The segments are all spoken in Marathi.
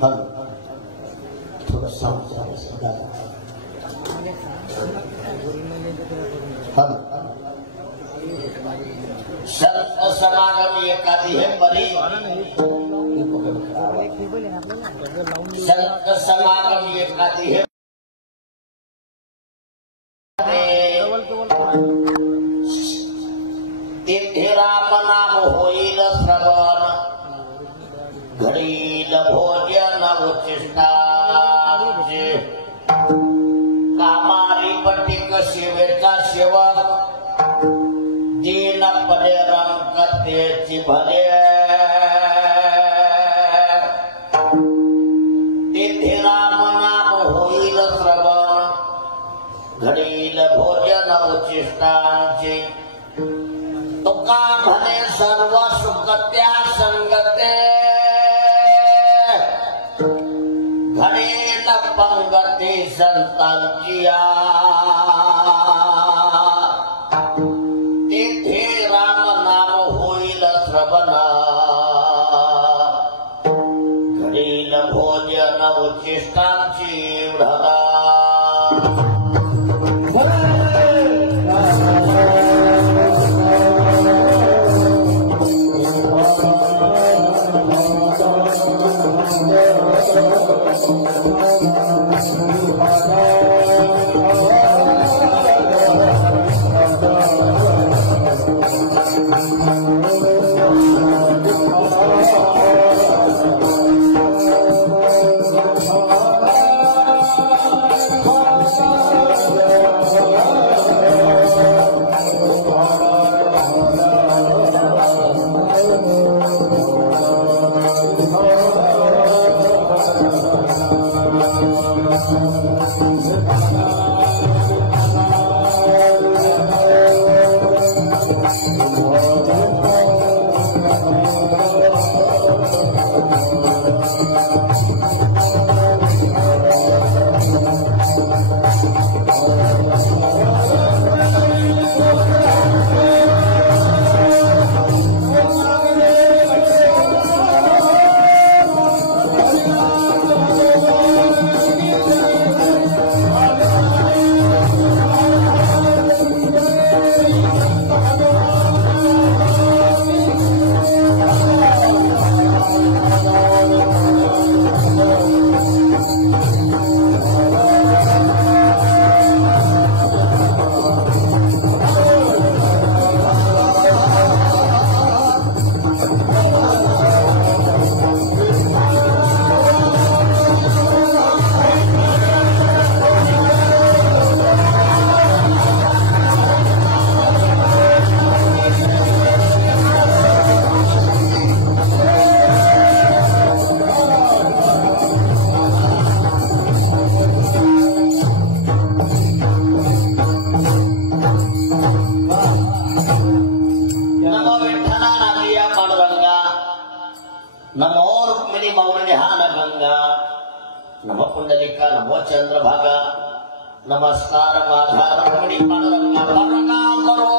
थोड़ा साउंड संत समागम एकादी है बड़ी संत समागम एकादी है राम नाम होईल श्रवण घडील भोजन उचिष्टाचे कामारी पटिक शिवेचा सेवक दीनपणे रंगतेची भले तिथे राम नाम होईल श्रवण घडील भोजन उचिष्टाचे तुका म्हणे सर्व सुखत्या संगते घडील पंगती संतांची तिथे राम नाम होईल श्रवण घडील भोजन उचिष्टांची व्रता नमो रुक्मिणी मौर्यहान गंगा नमो पुंडलिका नमो चंद्रभागा नमस्कार माधा रुक्मिणी पांडुरंगा प्रणाम करो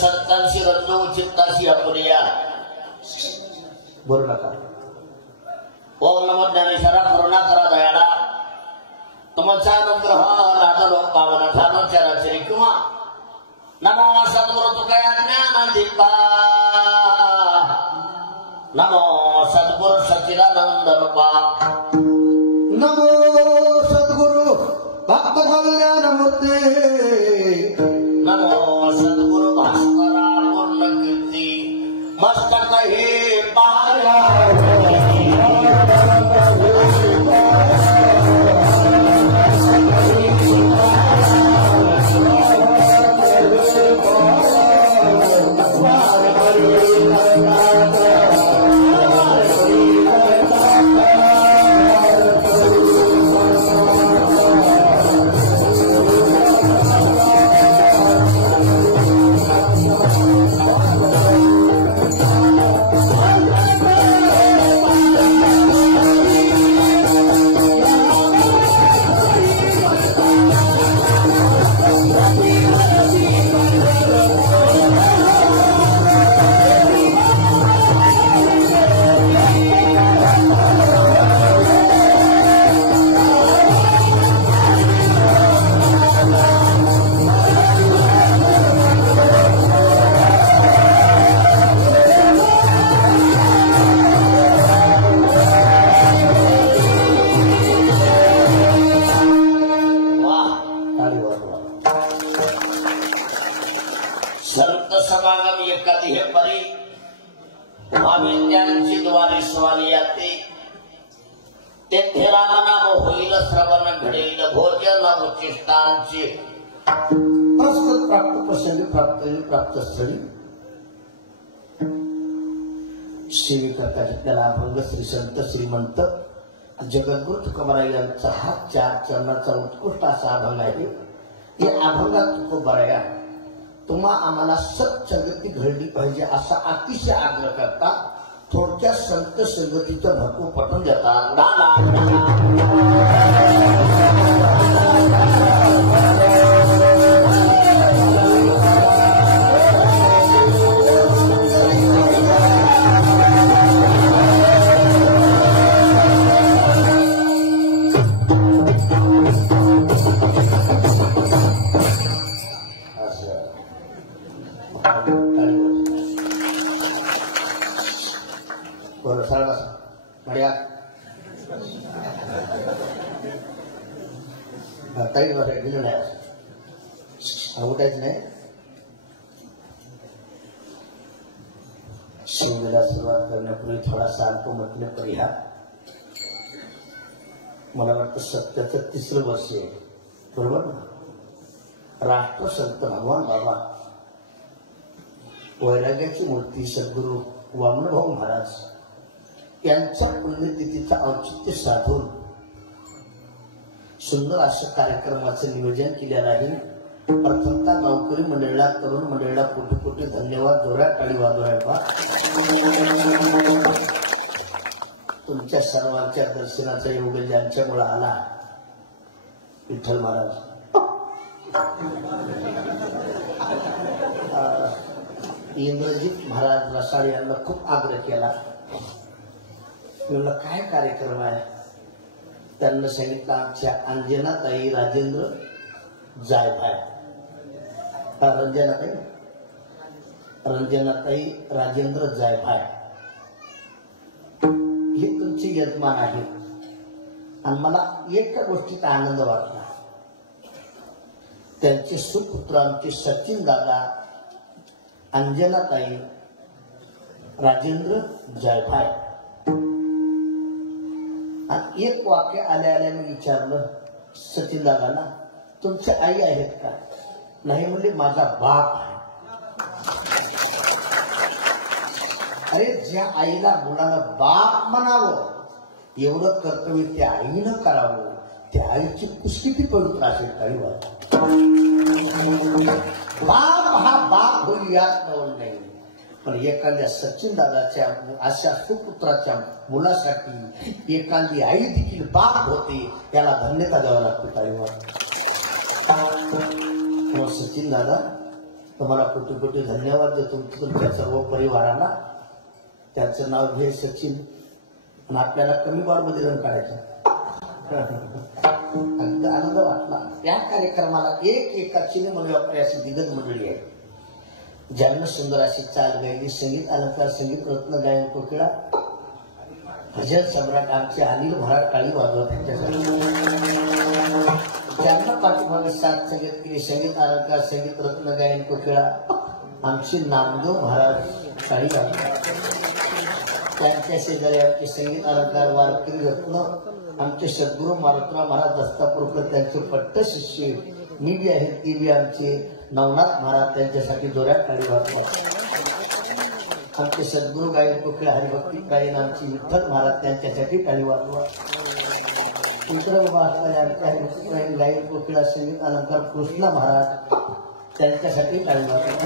सत्तांशी रत्न चित्ताशी अपुरिया बोल नका ओम नमो ज्ञानेश्वरा करुणा करा दयाळा तुमचा अनुग्रह लाडलो पावन झालो चराचरी किंवा नमो सद्गुरु तुकया ज्ञानदीपा नमो सद्गुरु सच्चिदानंद रूपा नमो सद्गुरु भक्त कल्याण मूर्ती नमो सद्गुरु भास्करा पूर्ण कीर्ती मस्तक हे पाया संत समागम एकादी हे परी महाविद्यांची द्वारे स्वाली याते तेथे रामनाम होईल श्रवण घडेल भोजन उच्चिष्टांची प्रस्तुत प्राप्त प्रसंगी प्राप्त स्थळी सेविका त्याला अभंग श्री संत श्रीमंत जगद्गुरु तुकोबाराय यांचा हा 4 चरणाचा उत्कृष्ट असा अभंग आहे. या अभंगात तुकोबाराया तुम्हा आम्हाला सत्संगती घडली पाहिजे असा अतिशय आग्रह करता थोडक्या संत संगतीचं भरपूर पटवून देतात. शिवला सुरुवात करण्यापूर्वी थोडासा अल्प म्हटलं परिहार. मला वाटतं 73 वर्ष आहे बरोबर ना. राष्ट्रसंत भगवान बाबा वैराग्याची मूर्ती सद्गुरू वामनभाऊ महाराज यांच्या पुण्यतिथीचं औचित्य साधून सुंदर अशा कार्यक्रमाचं नियोजन केलेलं आहे. प्रथमतः गावकरी मंडळाला तरुण मंडळाला कोटी कोटी धन्यवाद. जोऱ्या काळी वाजवायला तुमच्या सर्वांच्या दर्शनाचा योग ज्यांच्यामुळे आला विठ्ठल महाराज इंद्रजित महाराज रसाळ यांना खूप आग्रह केला. म्हणलं काय कार्यक्रम आहे. त्यांना सांगितलं आमच्या अंजनाताई राजेंद्र जायभाय रंजनाताई राजेंद्र जायभाय हे तुमचे यजमान आहे. आणि मला एका गोष्टीचा आनंद वाटला. त्यांचे सुपुत्र आमचे सचिन दादा अंजनाताई राजेंद्र जायभाय. आणि एक वाक्य आल्या आल्या मी विचारलं सचिन दादाला तुमच्या आई आहेत का. नाही म्हणजे माझा बाप आहे. अरे ज्या आईला मुलानं बाप म्हणावं एवढं कर्तव्य त्या आईनं करावं. त्या आईची पुष्टी पवित्र असेल काही वाट. बाप हा बाप होईल यात नवल नाही. पण एखाद्या सचिन दादाच्या अशा सुपुत्राच्या मुलासाठी एखादी आई देखील बाप होते त्याला धन्यता द्यावा लागते काही वाट. सचिन दादा तुम्हाला कोटी कोटी धन्यवाद देतो तुमच्या सर्व परिवाराला. त्याचं नाव घे सचिन. आणि आपल्याला कमी बाळमध्ये रन काढायचं. अगदी आनंद वाटला. या कार्यक्रमाला एकाची व्यापारी अशी दिग्गज मंडळी आहे ज्यांना सुंदर अशी चाल गायली. संगीत अलंकार संगीत रत्न गायन कोकिळा भजन सम्राट आमचे अनिल महाराज काळी वाजवत त्यांच्यासाठी. त्यांना पाठीमागे साथ संगीत केली. संगीत अलंकार संगीत रत्न गायन कोकिळा आमचे नामदेव महाराज काळी वाजवत. त्यांच्या शेजारी आमचे संगीत अलंकार वारकरी रत्न आमचे सद्गुरू मारुतराव महाराज दस्तापूरकर त्यांचे पट्ट शिष्य मीडिया आहेत टीव्ही आमचे नवनाथ महाराज त्यांच्यासाठी जोऱ्यात काळी वाजवत. आमचे सद्गुरू गायन कोकिळा हरिभक्ती गायन आमचे विठ्ठल महाराज त्यांच्यासाठी काळी वाजवत. गायन कोकिळा संगीत अलंकार कृष्णा महाराज त्यांच्यासाठी काळी वाजवत.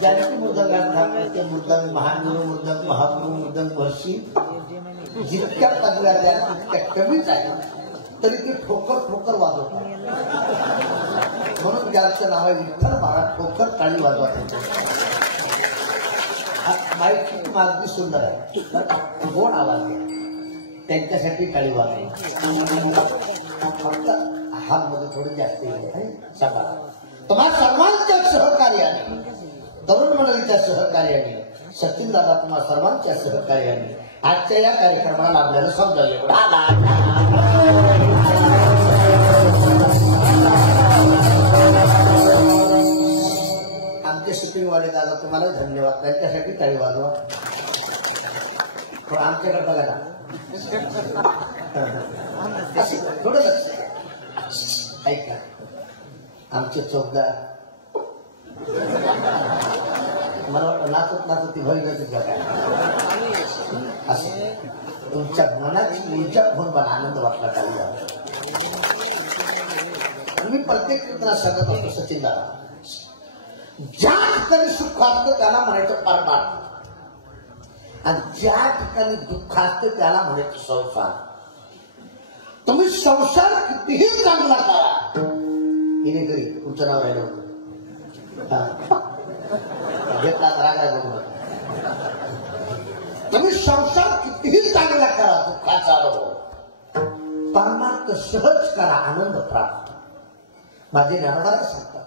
ज्यांची मृदंगात ते मृदंग महागुरु मृदंग महागुरु मृदंग वर्षी जितक्या पदव्या द्या तितक्या कमीच आहे तरी ते ठोकर ठोकर वाजवतात. म्हणून ज्यांचं नाव आहे विठ्ठल महाराज ठोकर काळी वाजवत. माहिती मागणी सुंदर आहे गोड आवाज आहे त्यांच्यासाठी काळी वाजवत. फक्त हात मध्ये थोडी जास्त सकाळ तुम्हा सर्वांच्या सहकार्याने तरुण मंडळीच्या सहकार्याने सचिन दादा तुम्हा सर्वांच्या सहकार्याने आजच्या या कार्यक्रमाला आपल्याला समजावले. आमचे शूटिंग वाले दादा तुम्हाला धन्यवाद, त्यांच्यासाठी टाळी वाजवा. पण आमच्याकडे बघा ना, थोडं लक्ष ऐका. आमचे चौकदार मला वाटतं नाचत नाचत ती भरी जाते काय असं तुमच्या मनाची ऊर्जा होऊन मला आनंद वाटला काही झाला. मी प्रत्येक मित्राला सांगत होतो सचिन दादा, ज्या ठिकाणी सुख असतं त्याला म्हणायचं परमार, आणि ज्या ठिकाणी दुःख असतं त्याला म्हणायचं संसार. तुम्ही संसार कितीही चांगला करा, हिने घरी तुमचं नाव राहिलं होतं घेतला रागा बघून. तुम्ही संसार कितीही चांगला करा, दुःखाचा अनुभव परमार्थ सहज करा, आनंद प्राप्त. माझे ज्ञानोबा सांगतात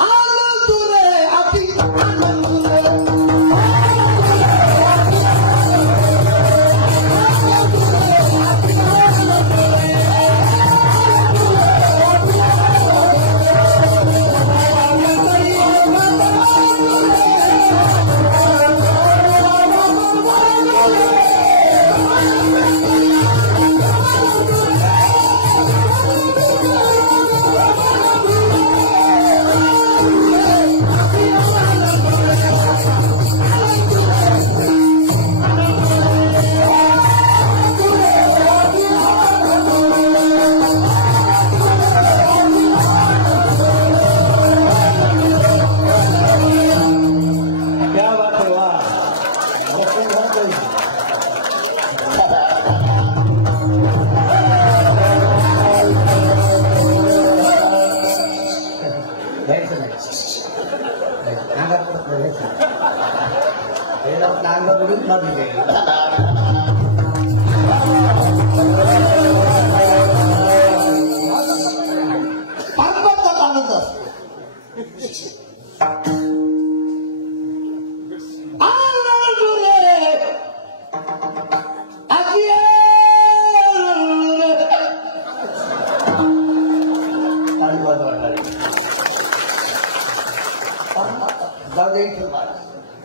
आनंद रे अति आनंद रे.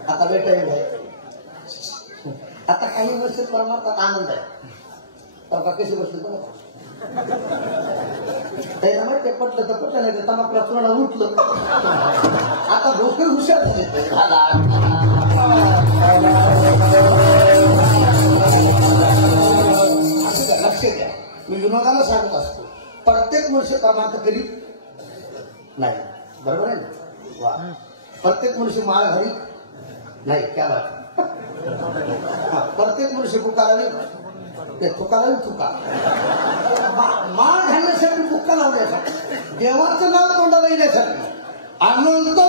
आता भेटायला आता काही वर्ष परमार्थात आनंद आहे, तर कशी गोष्ट ते पटलं तर पटलं नाही, तर आपल्या कोणाला उठलं. आता गोष्ट हुशार लक्ष द्या. मी विनोदाला सांगत असतो, प्रत्येक मनुष्य परमार्थ करीत नाही, बरोबर आहे ना? वा. प्रत्येक मनुष्य माळ हरी नाही, क्या बात. प्रत्येक मनुष्य पुकारावी, ते पुकारावी चुका. माळ घालण्यासाठी पुक्का लावण्यासाठी, देवाचं नाव तोंडाला येण्यासाठी. आनंद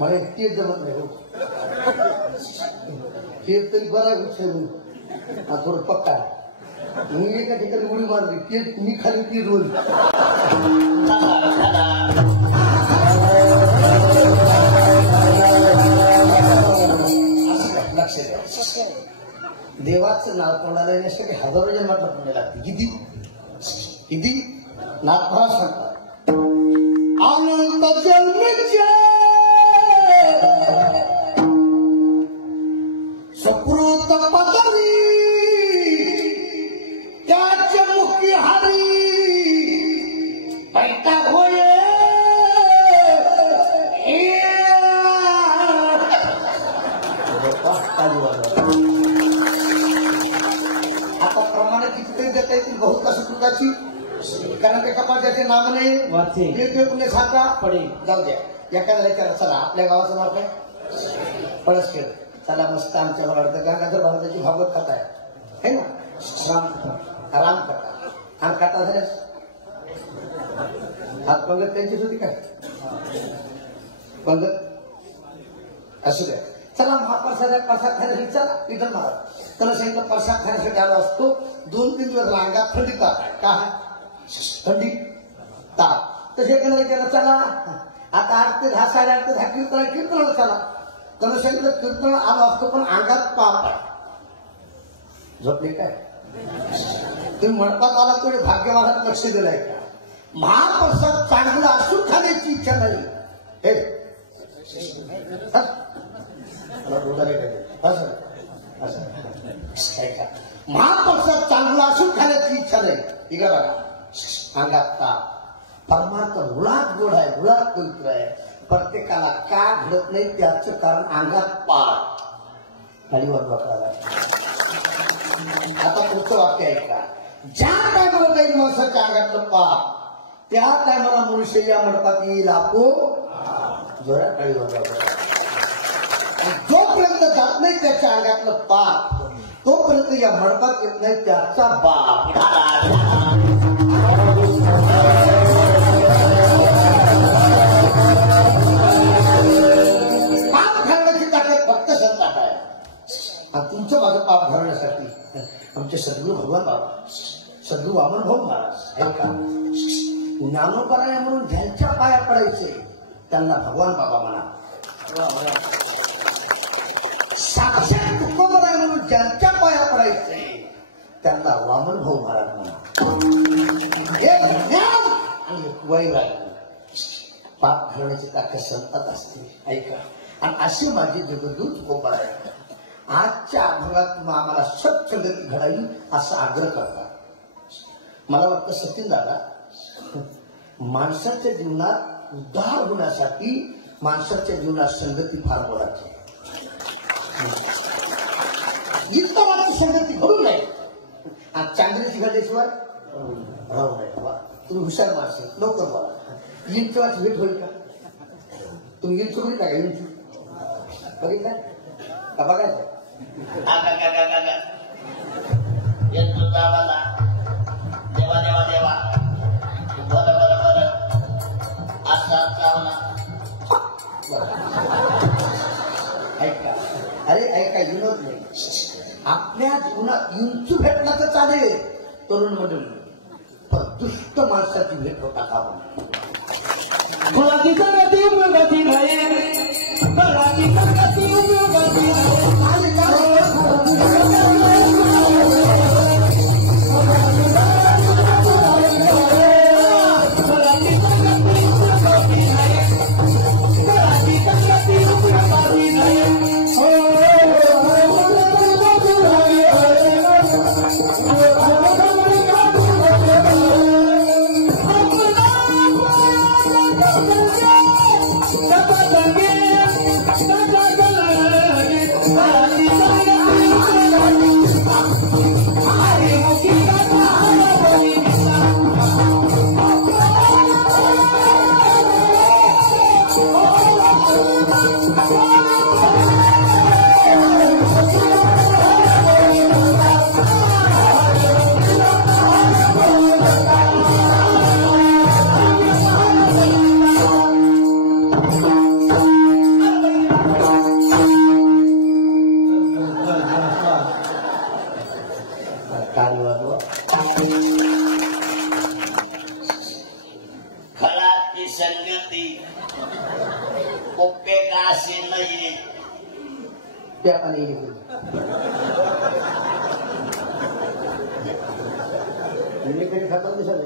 मला तेच जमत नाही हो. हे तरी बरा थोडं पक्का मी एका ठिकाणी उडी मारली ते मी खाली ती रोल लक्ष द्या. देवाचं नाव तोंडाला येण्यासाठी हजारो जन्मातला पुण्य लागते. किती किती नाथ महाराज सांगतात अनंत जन्मीचे सुकृत पदरी त्याच्या मुखी हरी पैका होय. आता प्रमाणे कितीतरी देता येतील बहुत सुकृताची कारण ते कपाळाचे नाव नाही पुण्य साका पडे जाऊ द्या. एखाद्याला त्याला चला आपल्या गावाचं नाव काय पळस खेळ चला मस्त आमच्या वाटतं गंगाधर महाराजांची भागवत कथा आहे ना रामकथा आणि कथा झाल्यास हात पंगत त्यांचीच होती काय पंगत असू द्या. चला महाप्रसाद प्रसाद खाण्यासाठी चला इथं महाराज त्याला सांगितलं प्रसाद खाण्यासाठी आलो असतो 2-3 दिवस रांगात थंडी ताप का थंडी ताप तसे केलं त्याला चला आता 8 ते 10 8:30 ते 10 कीर्तनाला चला त्याला सांगितलं कीर्तन आलो असतो पण अंगात पाप आहे. झोपले काय तुम्ही म्हणतात आला तेवढे भाग्यवानात लक्ष दिलंय का. महाप्रसाद चांगला असून खाण्याची इच्छा नाही हे महाप्रसाद चांगला असून खाण्याची इच्छा नाही. अंगात ताप परमार्थ मुळात गोड आहे मुळात पवित्र आहे. प्रत्येकाला का घडत नाही त्याचं कारण अंगात पाप गाडीवर वापरायला. आता पुढचं वाक्य आहे का ज्या टायमाला काही माणसाच्या अंगातलं पाप त्या टायमाला मनुष्य या मंडपात येईल आपो जोरात गाडीवर वापरायला. जोपर्यंत जात नाही त्याच्या अंगातलं पाप तोपर्यंत या मंडपात येत नाही त्याचा बाप. पाप घालण्याची ताकद फक्त संतात आहे. तुमचं माझं पाप घालण्यासाठी आमचे सद्गुरू भगवान बाबा सद्गुरू वामन भाऊ महाराज ऐका ज्ञानोपराय म्हणून ज्यांच्या पाया पडायचे त्यांना भगवान बाबा म्हणा. साक्षात तुकोबराय म्हणून ज्यांच्या पाया पडायचे त्यांना वामन भाऊ महाराज म्हणा. हे ज्ञान आणि वैराग्य पाप घालण्याची ताकद संतात असते. ऐका आणि अशी माझी जगदूत तुकोबराय आजच्या अभंगात आम्हाला स्वच्छ गती घडावी असा आग्रह करतात. मला वाटतं सचिन दादा माणसाच्या जीवनात उद्धार होण्यासाठी माणसाच्या जीवनात संगती फार मोलाची. इतकाची संगती घडू नये आणि चांगल्याची घडल्याशिवाय राहू नये. तुम्ही हुशार माणसं लवकर बोला. इंचवाची भेट होईल का तुम्ही इंचू होईल का इंचू बघितलं का बघायचं देवा देवा देवा बरं बरं बरं असं ऐका अरे ऐका विनोद नाही आपल्या जीवनात इंचू भेटला तर चालेल तरुण मंडळी पण दुष्ट माणसाची भेट होता का टाळी वाजवा. खलाची संगती कोपे काशी नाही त्या पाणी कधी खातो दिसत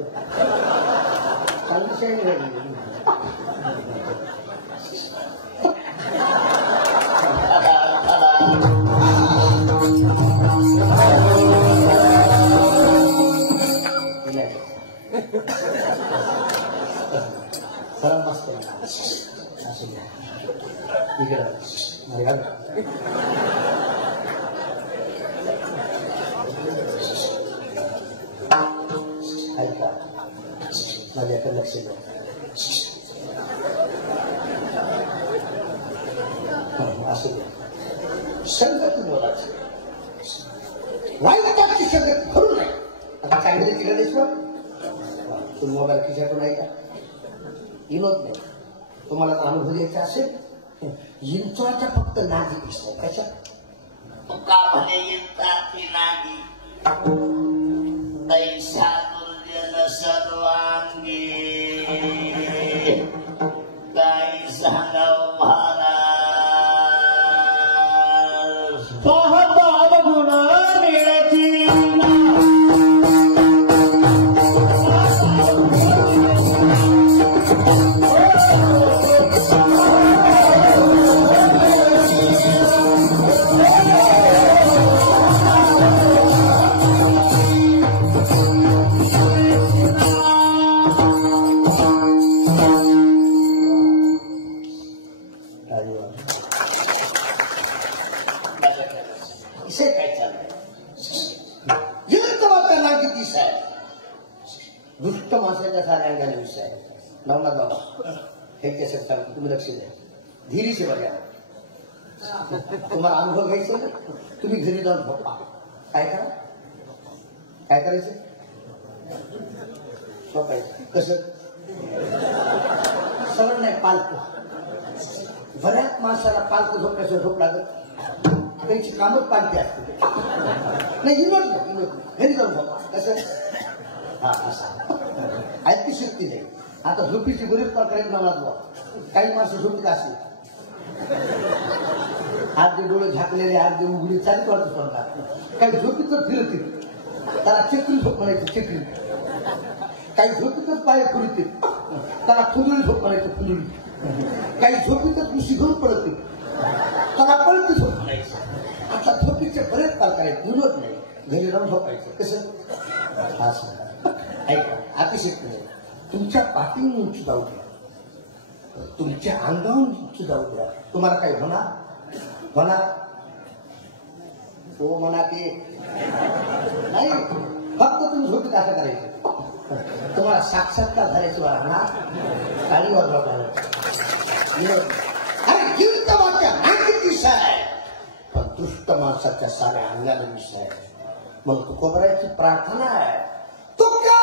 सरळ मस्त इकडं ऐका माझ्याकडे लक्ष द्या. असू द्या संगत बोलायचं वाईटाची संगत करू नये. आता चांगली तिकडे तुम्ही मोबाईल खिशातून ऐका विनोद नाही. तुम्हाला अनुभव द्यायचा असेल इंचाच्या फक्त नागी दिसतो कशा तुका म्हणे इंचाची नागी दैसा दुर्जन सर्वांगी काही सांगाव महाराज पाहता गुणा मिळती दुष्ट माणसाच्या साऱ्या अंगाने विषय आहे. नवना बाबा हे केस तुम्ही लक्ष द्या. धीरीचे बघा तुम्हाला अनुभव घ्यायचा ना तुम्ही घरी जाऊन बघा काय करा काय करायचं झोपायचं कसं सरळ नाही पालक. बऱ्याच माणसाला पालक झोपायचं झोप लागत त्यांची कामच पालखी असते नाही इनोट घरी जाऊन बघा कसं हा असा ऐकती शक्ती नाही. आता झोपीची बरेच प्रकारे मला काही माणसं झोपीत असली अर्धे डोळे झाकलेले अर्धे उघडी चालत वाटत म्हणतात. काही झोपीतच फिरतील त्याला चक्री झोप म्हणायचं चक्री. काही झोपीतच पाय फुलते त्याला फुदुळी झोप म्हणायचं फुदुळी. काही झोपीतच मुशी घेऊन पडते त्याला पळती झोप म्हणायचं. आता झोपीचे बरेच प्रकार आहेत विनोद नाही. घरी राहून झोपायचं कसं असं ऐका अतिशक्ती नाही. तुमच्या पाठीने उंच जाऊ द्या तुमच्या अंगावरून उंच जाऊ द्या. तुम्हाला काही होणार तो म्हणा ते नाही फक्त तुम्ही झोपीत असं करायचं. तुम्हाला साक्षात्कार झाल्याची राहणार टाळी वाजवा विषय पण दुष्ट माणसाच्या साऱ्या अंगाने विषय आहे. मग तू कोबरायची प्रार्थना आहे. तो क्या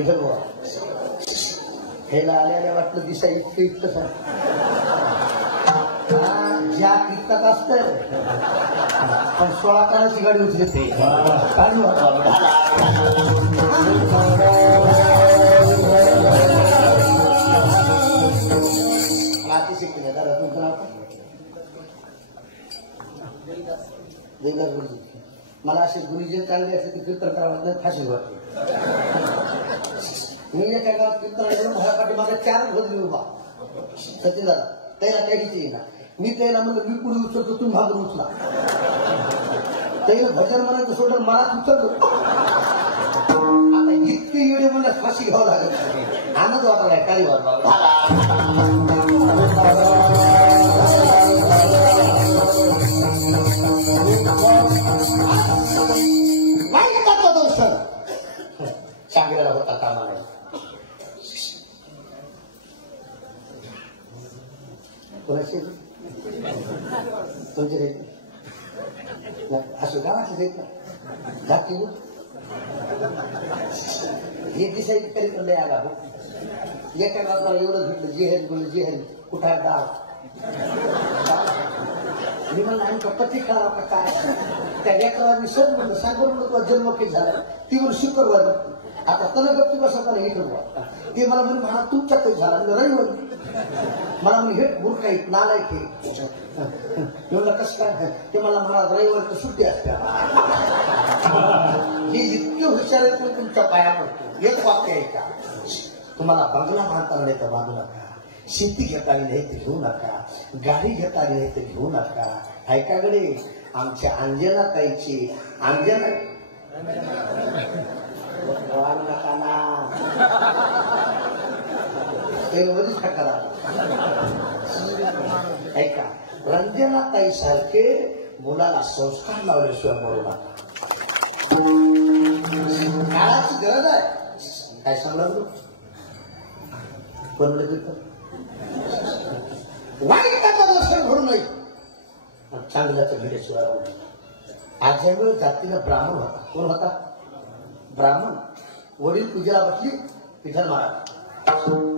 इथं बुवा ह्याला आल्याला वाटलं दिसा इतकं इतकं ज्या कित्तात असतं पण 16 ताराची गाडी उचलते अतिशय केलं दादा तुमचं नाव देवदास गुरुजी. मला असे गुरुजी चांगले असे की कीर्तन करावं फाशी वाटते. मी एका गावात कीर्तन माझ्या पाठीमागे 4 भजनी उभा सचिन दादा त्याला काहीच येईना. मी त्याला म्हणलं मी पुढे उचलतो तुम्ही मागून उचला. त्याला भजन म्हणायचं सोडलं मला उचलतो. आता इतकी वेळ म्हणलं फाशी घ्यावं लागेल. आनंद वाटलाय काही सांगायला होता कामाला कोणाशी तुमचे असे गावाचे आहेत ना जाती हे दिसायची तरी पण लय आला हो. एका गावाला एवढं भेटलं जेहरी बोलले जेहरी कुठं आहे गाव मी म्हणलं आमचा पती खरा काय त्या लेकराला मी सर म्हणलं सांगून म्हणतो जन्म काही झाला ती म्हणून शुक्रवार आता तरी गप्ती बसा मला हे करू ते मला म्हणून म्हणा तुमच्या काही झाला रविवार मला म्हणजे हे मूर्ख आहेत नालायक एवढं कसं काय ते मला म्हणा रविवार तर सुट्टी असते हे इतके हुशार आहेत पण तुमच्या पाया पडतो. एक वाक्य आहे का तुम्हाला बंगला बांधता नाही तर बांधू नका. शेती घेता नाही तर घेऊ नका. गाडी घेता नाही तर घेऊ नका. ऐकाकडे आमच्या अंजना ताईची अंजना ऐका रंजना ताई सारखे मुलाला संस्कार लावल्याशिवाय मरू नका. काळाची गरज आहे. काय सांगणार वाईटाचं दर्शन घडू नये चांगल्याचं घेण्याशिवाय आजच्या वेळ जातीला ब्राह्मण होता. कोण होता? ब्राह्मण. वडील पूजेला बसली विठ्ठल महाराज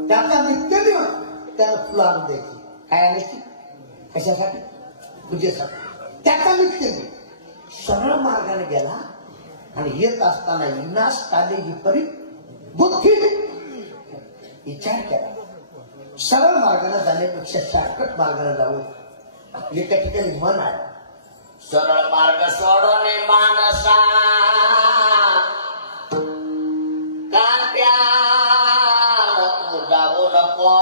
त्याचा नित्य दिवस त्याला फुलं आणून द्यायची. काय आणायची? कशासाठी? पूजेसाठी. त्याचा नित्य दिवस सरळ मार्गाने गेला आणि येत असताना विनाश काले विपरीत बुद्धी विचार केला. सरळ मार्गाने जाण्यापेक्षा शॉर्टकट मार्गाने जाऊ. एका ठिकाणी मन आहे सरळ मार्ग सोडणे मानसा काट्या जाऊ नको.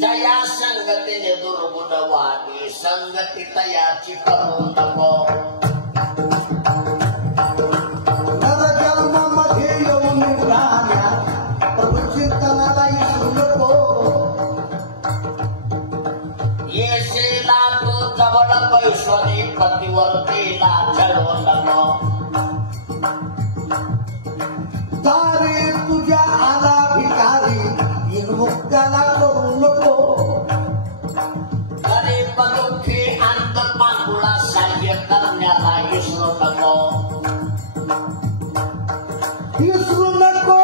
जया संगतीने दुर्गुण वादी संगती तयाची करू नको. पैश्वरी पतिवर्तीला चढवू नको. तारे तुझ्या आला भिकारी मुक्ताला करू नको. गरीब दुःखी अंत पांगुळा साह्य करण्याला विसरू नको. विसरू नको.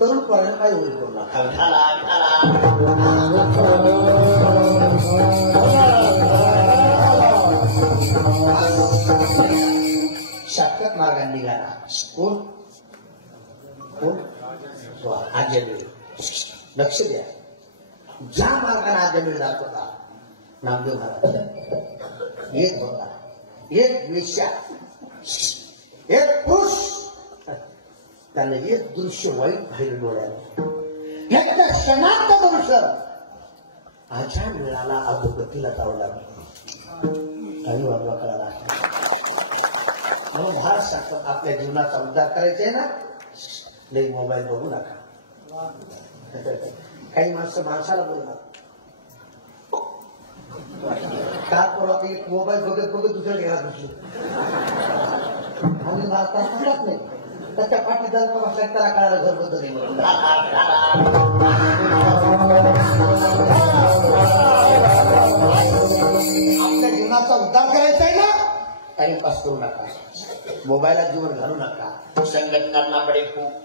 तरुण पर्यंत काय होईल शॉर्टकट मार्गाने निघाला. कोण कोण? लक्ष द्या. ज्या मार्गाने आदमी जात होता नामदेव महाराज एक होता एक वेश्या एक पुरुष त्याने एक दृश्य वाईट बाहेर डोळ्याला एक क्षणात दृश्य आचार मिळाला अधोगतीला जावं लागलं काही वागवा कळाला म्हणून भारत शासन आपल्या जीवनाचा उद्धार करायचा आहे ना लई मोबाईल बघू नका काही माणसाला बोलणार का परवा एक मोबाईल बघत बघत दुसऱ्या घरात बसलो आणि सांगत नाही त्याच्या पाठी जास्त भाषा त्याला कळायला घरबद्दल नाही आपल्या जीवनाचा उद्धार करायचा आहे ना टाइमपास करू नका मोबाईलला जीवन घालू नका संगत करना पड़े खूब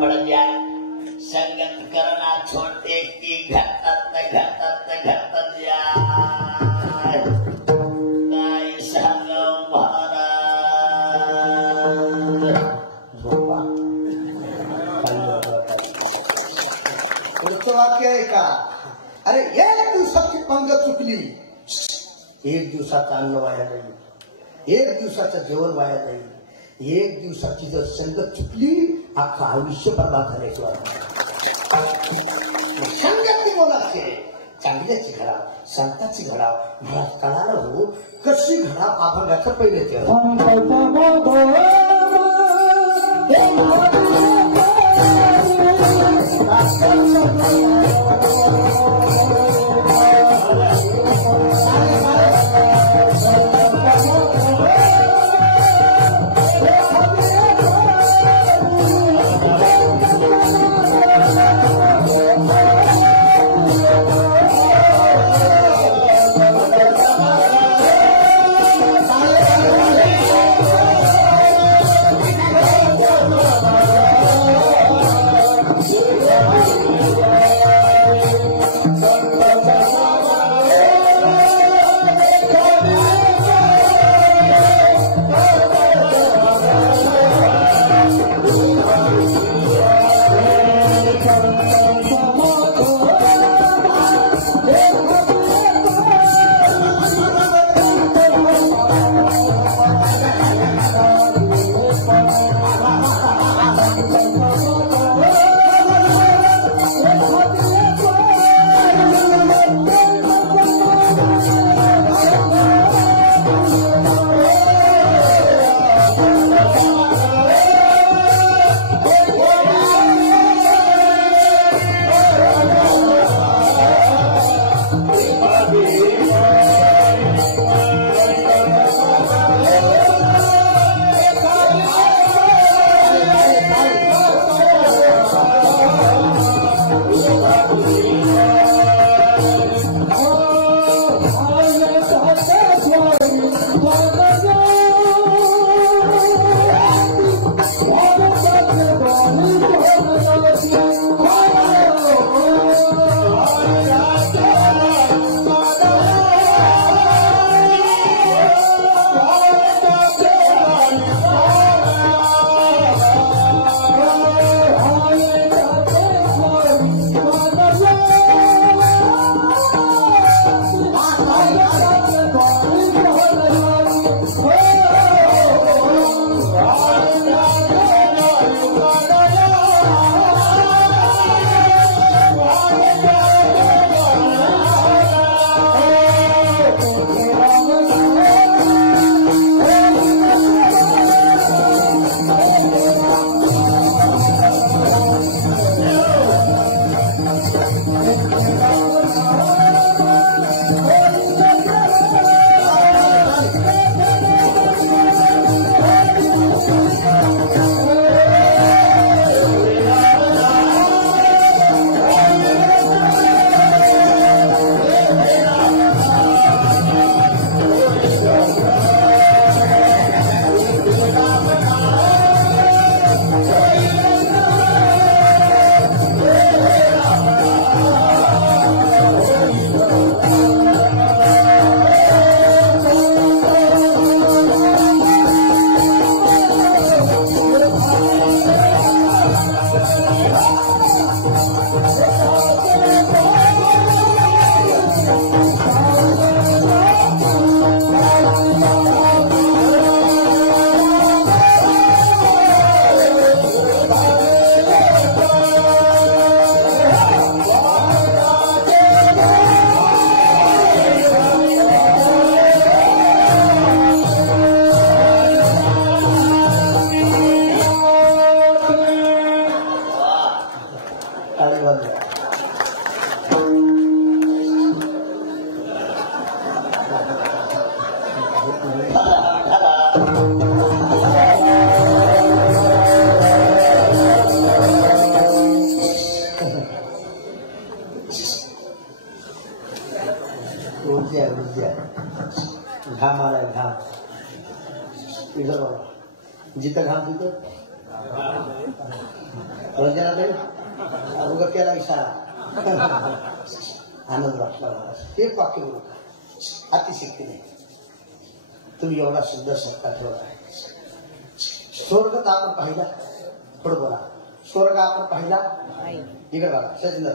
पड़ जाए संगत करना छोटे की घटत जाए नाही सांगम पुढचं वाक्य आहे का अरे एक दिवसाची पंगत चुकली एक दिवसाचं अन्न वाया जाईल एक दिवसाचं जेवण वाया जाईल एक दिवसाची जर संगत चुकली अख्खा आयुष्य बर्बाद झाल्याची वाट संगती बोलाचे चांगल्याची घडा संताची घडा मला कळालं हो कशी घडा आपण पहिले टाळी वाजवा. ऊर्जा घाम आलाय घाम. इधर बाबा जिथं घाम तिथं अगोदर केला इशारा. आनंद वाटला मला. एक वाक्य बोलू का अतिशक्ती नाही. तुम्ही एवढा सुंदर सत्ता ठेवला. स्वर्ग का आपण पाहिला? थोडं बोला. स्वर्ग आपण पाहिला? इकडे बघा सचिंद्र.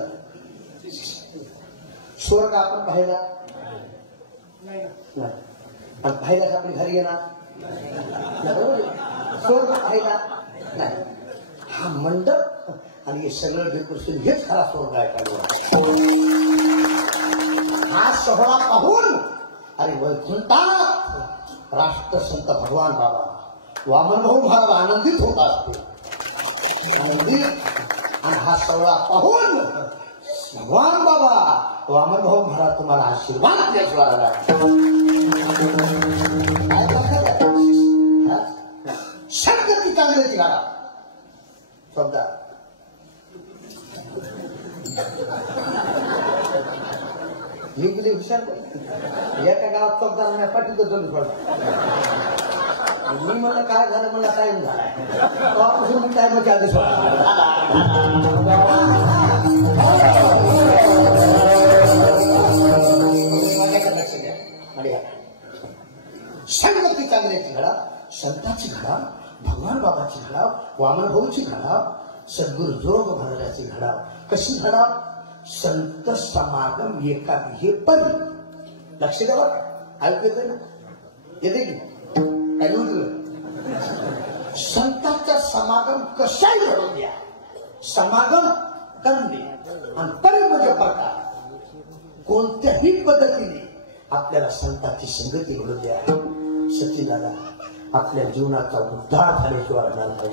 स्वर्ग आपण पाहिला नाही. आणि पाहिल्याच आपली घरी येणार बरोबर. स्वर्ग पाहिला नाही. हा मंडप आणि हे सगळं डेकोरेशन हेच खरा स्वर्ग आहे. हा सोहळा पाहून अरे वैकुंठात राष्ट्रसंत भगवान बाबा वामनभाऊ महाराज आनंदित होत असतो. आनंदित. आणि हा सोहळा पाहून भगवान बाबा वामनभाऊ महाराज तुम्हाला आशीर्वाद द्यायचा. शब्द चांगल्याची गाडा शब्द लिंगली हुशार. एका गावात शब्दा पाठीत दोन पडला. मी मला काय झालं मला टाइम झाला. मी टाइमच्या आधी संगती चांगल्याची घडा, संतांची घडा, भगवान बाबाची घडा, वामनभाऊची घडा, सद्गुरु जोग महाराजाची घडा. कशी घडा? संत समागम एका हे पण लक्ष द्यावा. ऐकू येते ना? येते की संतांचा समागम कशाही घडून द्या. समागम करणे आणि परम म्हणजे प्रकार कोणत्याही पद्धतीने आपल्याला संतांची संगती घडून द्या. सचिदादा आपल्या जीवनाचा उद्धार झाल्याशिवाय होणार नाही.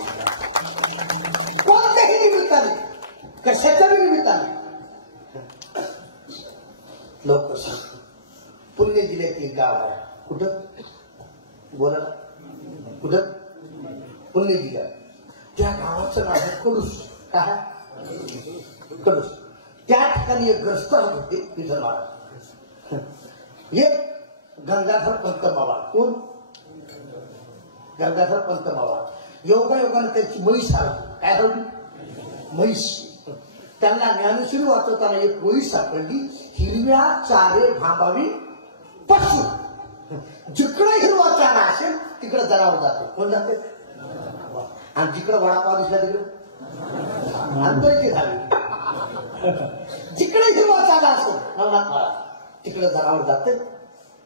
कोणत्याही निमित्ताने कशाच्याही निमित्ताने लोक पुणे जिल्ह्यात एक गाव आहे. कुठं बोला? कुठं? पुणे जिल्ह्यात. त्या गावाचं नाव आहे कडूस. काय? कडूस. त्या ठिकाणी एक ग्रस्त होते विठ्ठल महाराज. एक गंगाधर पंत बाबा. कोण? गंगाधर पंत बाबा. योगायोगाने त्यांची म्हैस हरवली. काय हरवली? म्हैस. त्यांना ज्ञानेश्वरी वाचवताना एक म्हैस सापडली. हिरव्या चारे भांबावी पशु. जिकडे हिरवा चारा असेल तिकडे जनावर जातो. कोण जाते? आणि जिकडे वडापाव दिसला तिकडे आंदोलकी झाली. जिकडे हिरवा चारा असेल तिकडे जनावर जाते.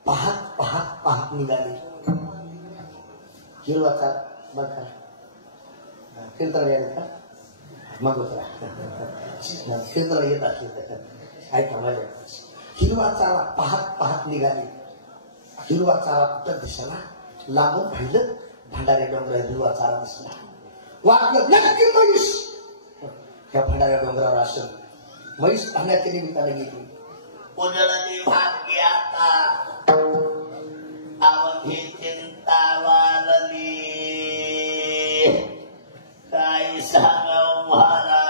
पाहत पाहत पाहत निघाली. हिरवा चारा बघा फिरता यायला का मग फिरता येत असेल ऐका माझ्या. हिरवा चारा पाहत पाहत निघाली. हिरवा चारा कुठं दिसला. लागून पाहिलं भंडाऱ्या डोंगरावर हिरवा चारा दिसला. वाटलं नक्की म्हैस त्या भंडाऱ्या डोंगरावर असेल. म्हैस पाहण्याच्या निमित्ताने गेली. उजळली भाग्य आता अवघी चिंता वारली. काय सांगव महाराज.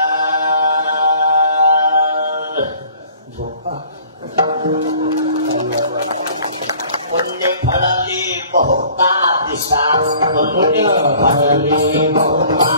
झोपा. पुण्य फळली बहुता दिशा. पुण्य फळली बहुता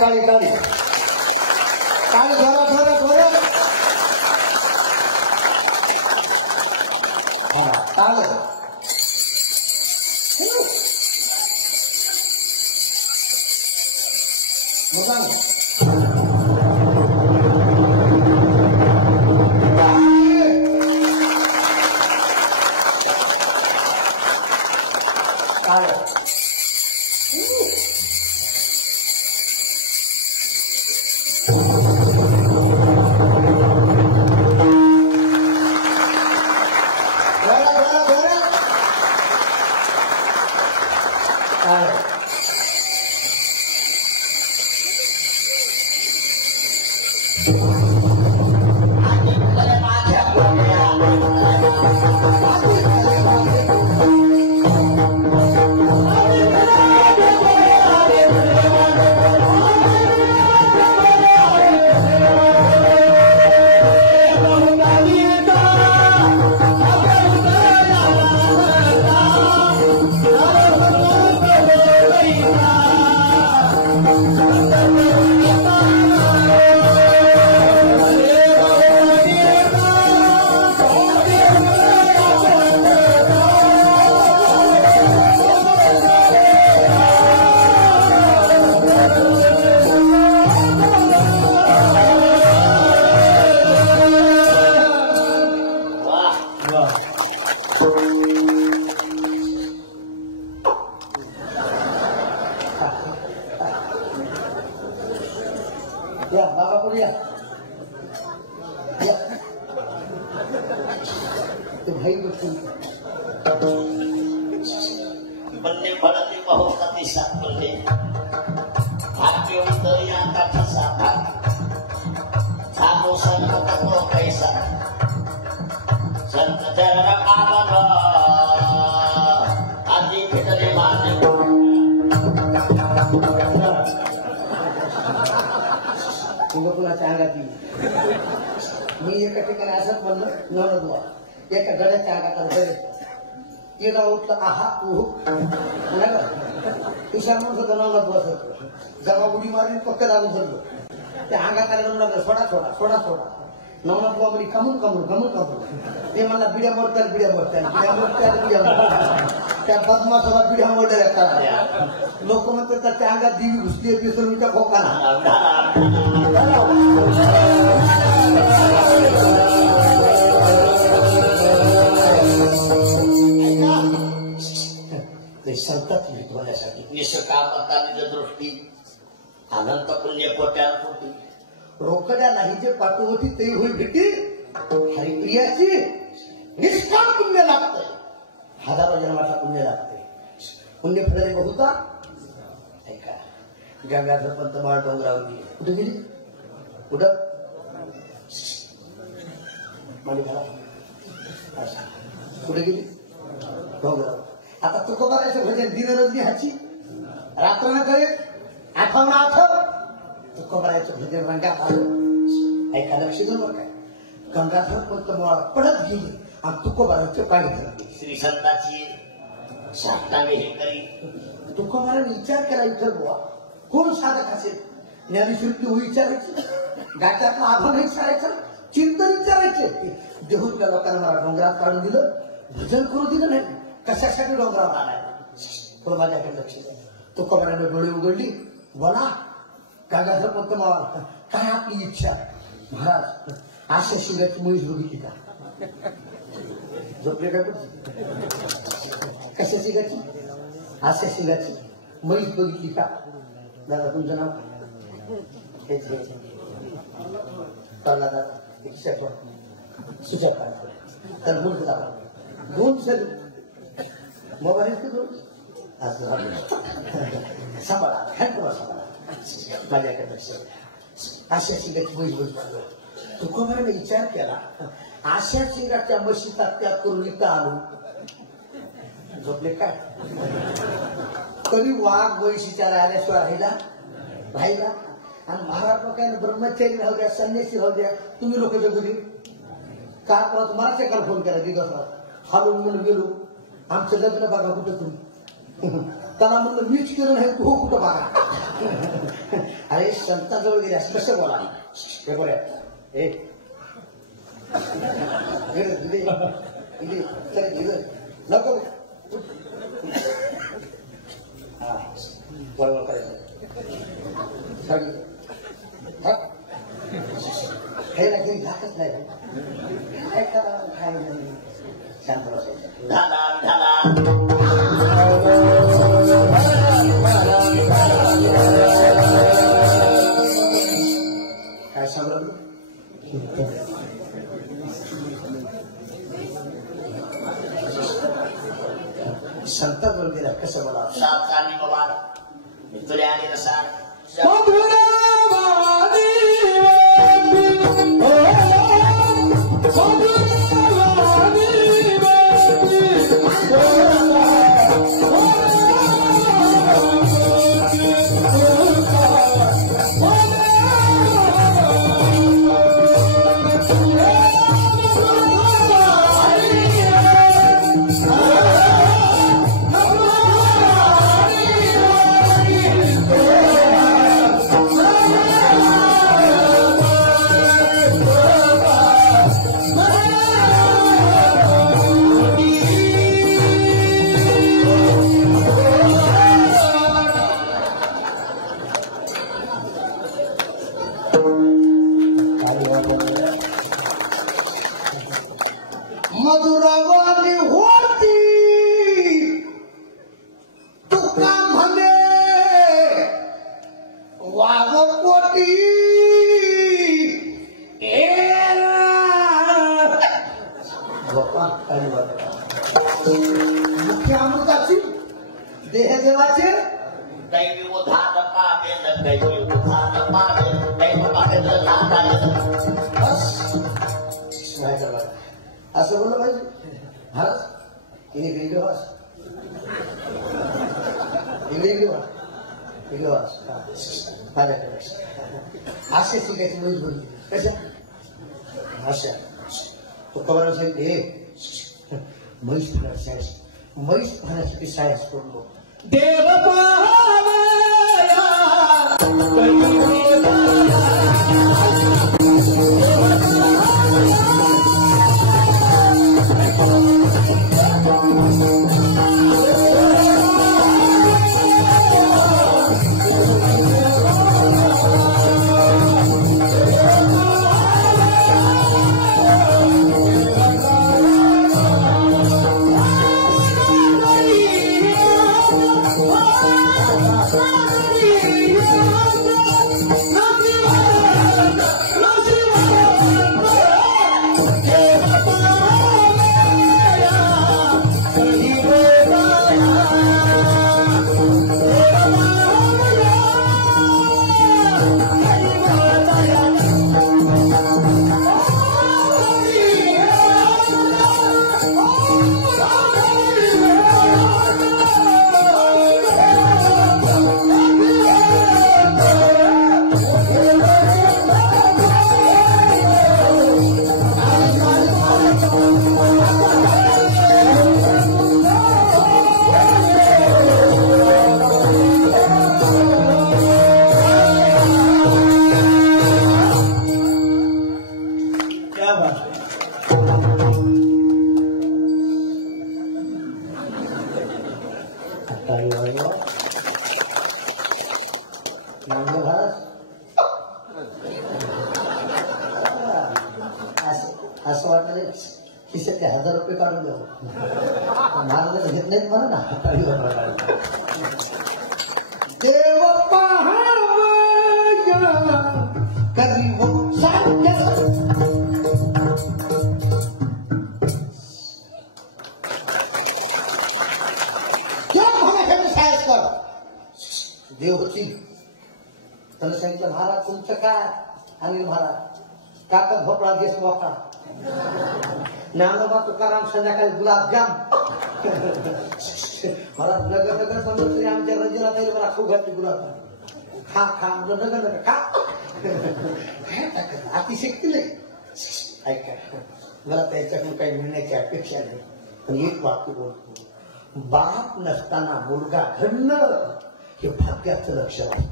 काळी काळी काळी धरा धरा धरा काळ या बाबा या ते भाई बच्चों बल्ले बड़ते बहुत अतिशय बल्ले आपके उधर यहाँ का फंसा था थामो संगत को कैसा संत जगरा काबरा आदि भीतरे माने तुला तुला चांगला ती मी एका ठिकाणी असंच म्हणलं नवनद बुवा एका गड्याच्या अंगात बरे येणं उठलं आहा उहू तुषार म्हणून होतं नवनद बसत जेव्हा उडी मारून पक्क लागून धरलं त्या अंगात आलं लागलं सोडा सोडा सोडा सोडा नवनद बुवा म्हणे कमून कमून कमून कमून ते मला बिड्या मोडतात बिड्या मोडतात बिड्या मोडतात बिड्या मोडतात त्या बदमाशाला बिड्या मोडल्या लोक म्हणतात त्या अंगात देवी घुसली बिसरून त्या खोकाना ते सांगतात विद्वानासाठी निष्कामताची दृष्टी अनंत पुण्य कोट्यात होती रोकड्या नाही जे पाठू होती ते होईल भेटी हरिप्रियाची निष्काम पुण्य लागतंय हजारो जन्माचा पुण्य लागतंय पुण्य फिरले बहुता ऐका गंगाधर पंत माळ डोंगरावर गेली कुठे गेली कुठं माझी घरा कुठे गेली डोंगरावर आता तुकोबारायचं भजन दिनरजनी हाची रात्र न करे आठव ना आठव तुकोबारायचं भजन रंगात आलं ऐका लक्ष देऊ बरं काय गंगाधर पंत माळ पडत गेली आणि तुकोबारायचं पाणी धरले श्री संताची साधनाने हे करी तुकोबाराने विचार केला विठ्ठल बुवा कोण साधक असेल ज्ञानेश्वरी विचारायची गाठ्यातला आभार विचारायचं चिंतन विचारायचे देहूतल्या लोकांना मला डोंगरात काढून दिलं भजन करू दिलं नाही कशासाठी डोंगरावर आलाय पण माझ्याकडे लक्ष द्या तुकोबाराने डोळे उघडली बोला गंगाधर पंत माळ काय आपली इच्छा महाराज आशा शिंगाची मुळीच बघितली का झोपले का कशा शिंगाची आशा शिंगाची म्हैस बघितली का दादा तुमचं नाव हेच दादा सुचक तर बोलतो दादा दोन सर मोबाईल दोन सांभाळा हँडपणा सांभाळा माझ्याकडे आशा शिंगाची म्हैस बघितली तुकोबाराने विचार केला आशा शिंगाच्या म्हशीचा त्याग करून इथं आलो झोपले काय कधी वाघ म्हशीच्या राहिल्याशिवाय राहिला आणि महाराज लोकांनी ब्रह्मचारी राहू द्या संन्यासी राहू द्या तुम्ही लोक जगली का परत मला फोन केला दिवसरात हालून म्हणून गेलो आमचं लग्न बघा कुठं तुम्ही त्याला म्हणलं मीच केलं नाही तू कुठं बघा. अरे संतांजवळ गेल्यास कसं बोला हे बरं नको हा बरोबर करायचं काही ना काही घातच नाही काय करा काय नाही शांत बसायचं काय सांगलं संत बरोबर कसं बोला सात आणि बाबा तुला आणि रसा मधुरावानी होती तुका म्हणे वाघपोटी मुख्य अमृताची देह देवाचे दैवी उधार पावे दैवी उधार पावे दैव पावे असं बोललं पाहिजे हा तिने वेगळं असे शिकायची मुळीच बोलली कशा अशा तो कवर हे म्हैस पाहण्यासाठी सायन्स पडलो असं वाटलं खिशातले 1000 रुपये काढून जाऊ महाराज घेत नाहीत म्हणा ना देव कधी देव होती त्याला सांगितलं महाराज तुमचं काय अनिल महाराज काका भोपळा देश वापरा ज्ञानोबा तुकाराम संध्याकाळी गुलाबजाम मला नगर नगर समजून तरी आमच्या रंजना तरी मला खूप घातली गुलाबजाम खा खा नगर नगर खा अतिशक्ती नाही ऐका मला त्याच्याकडून काही मिळण्याची अपेक्षा नाही पण एक वाक्य बोलतो बाप नसताना मुलगा घडणं हे भाग्याचं लक्षण आहे.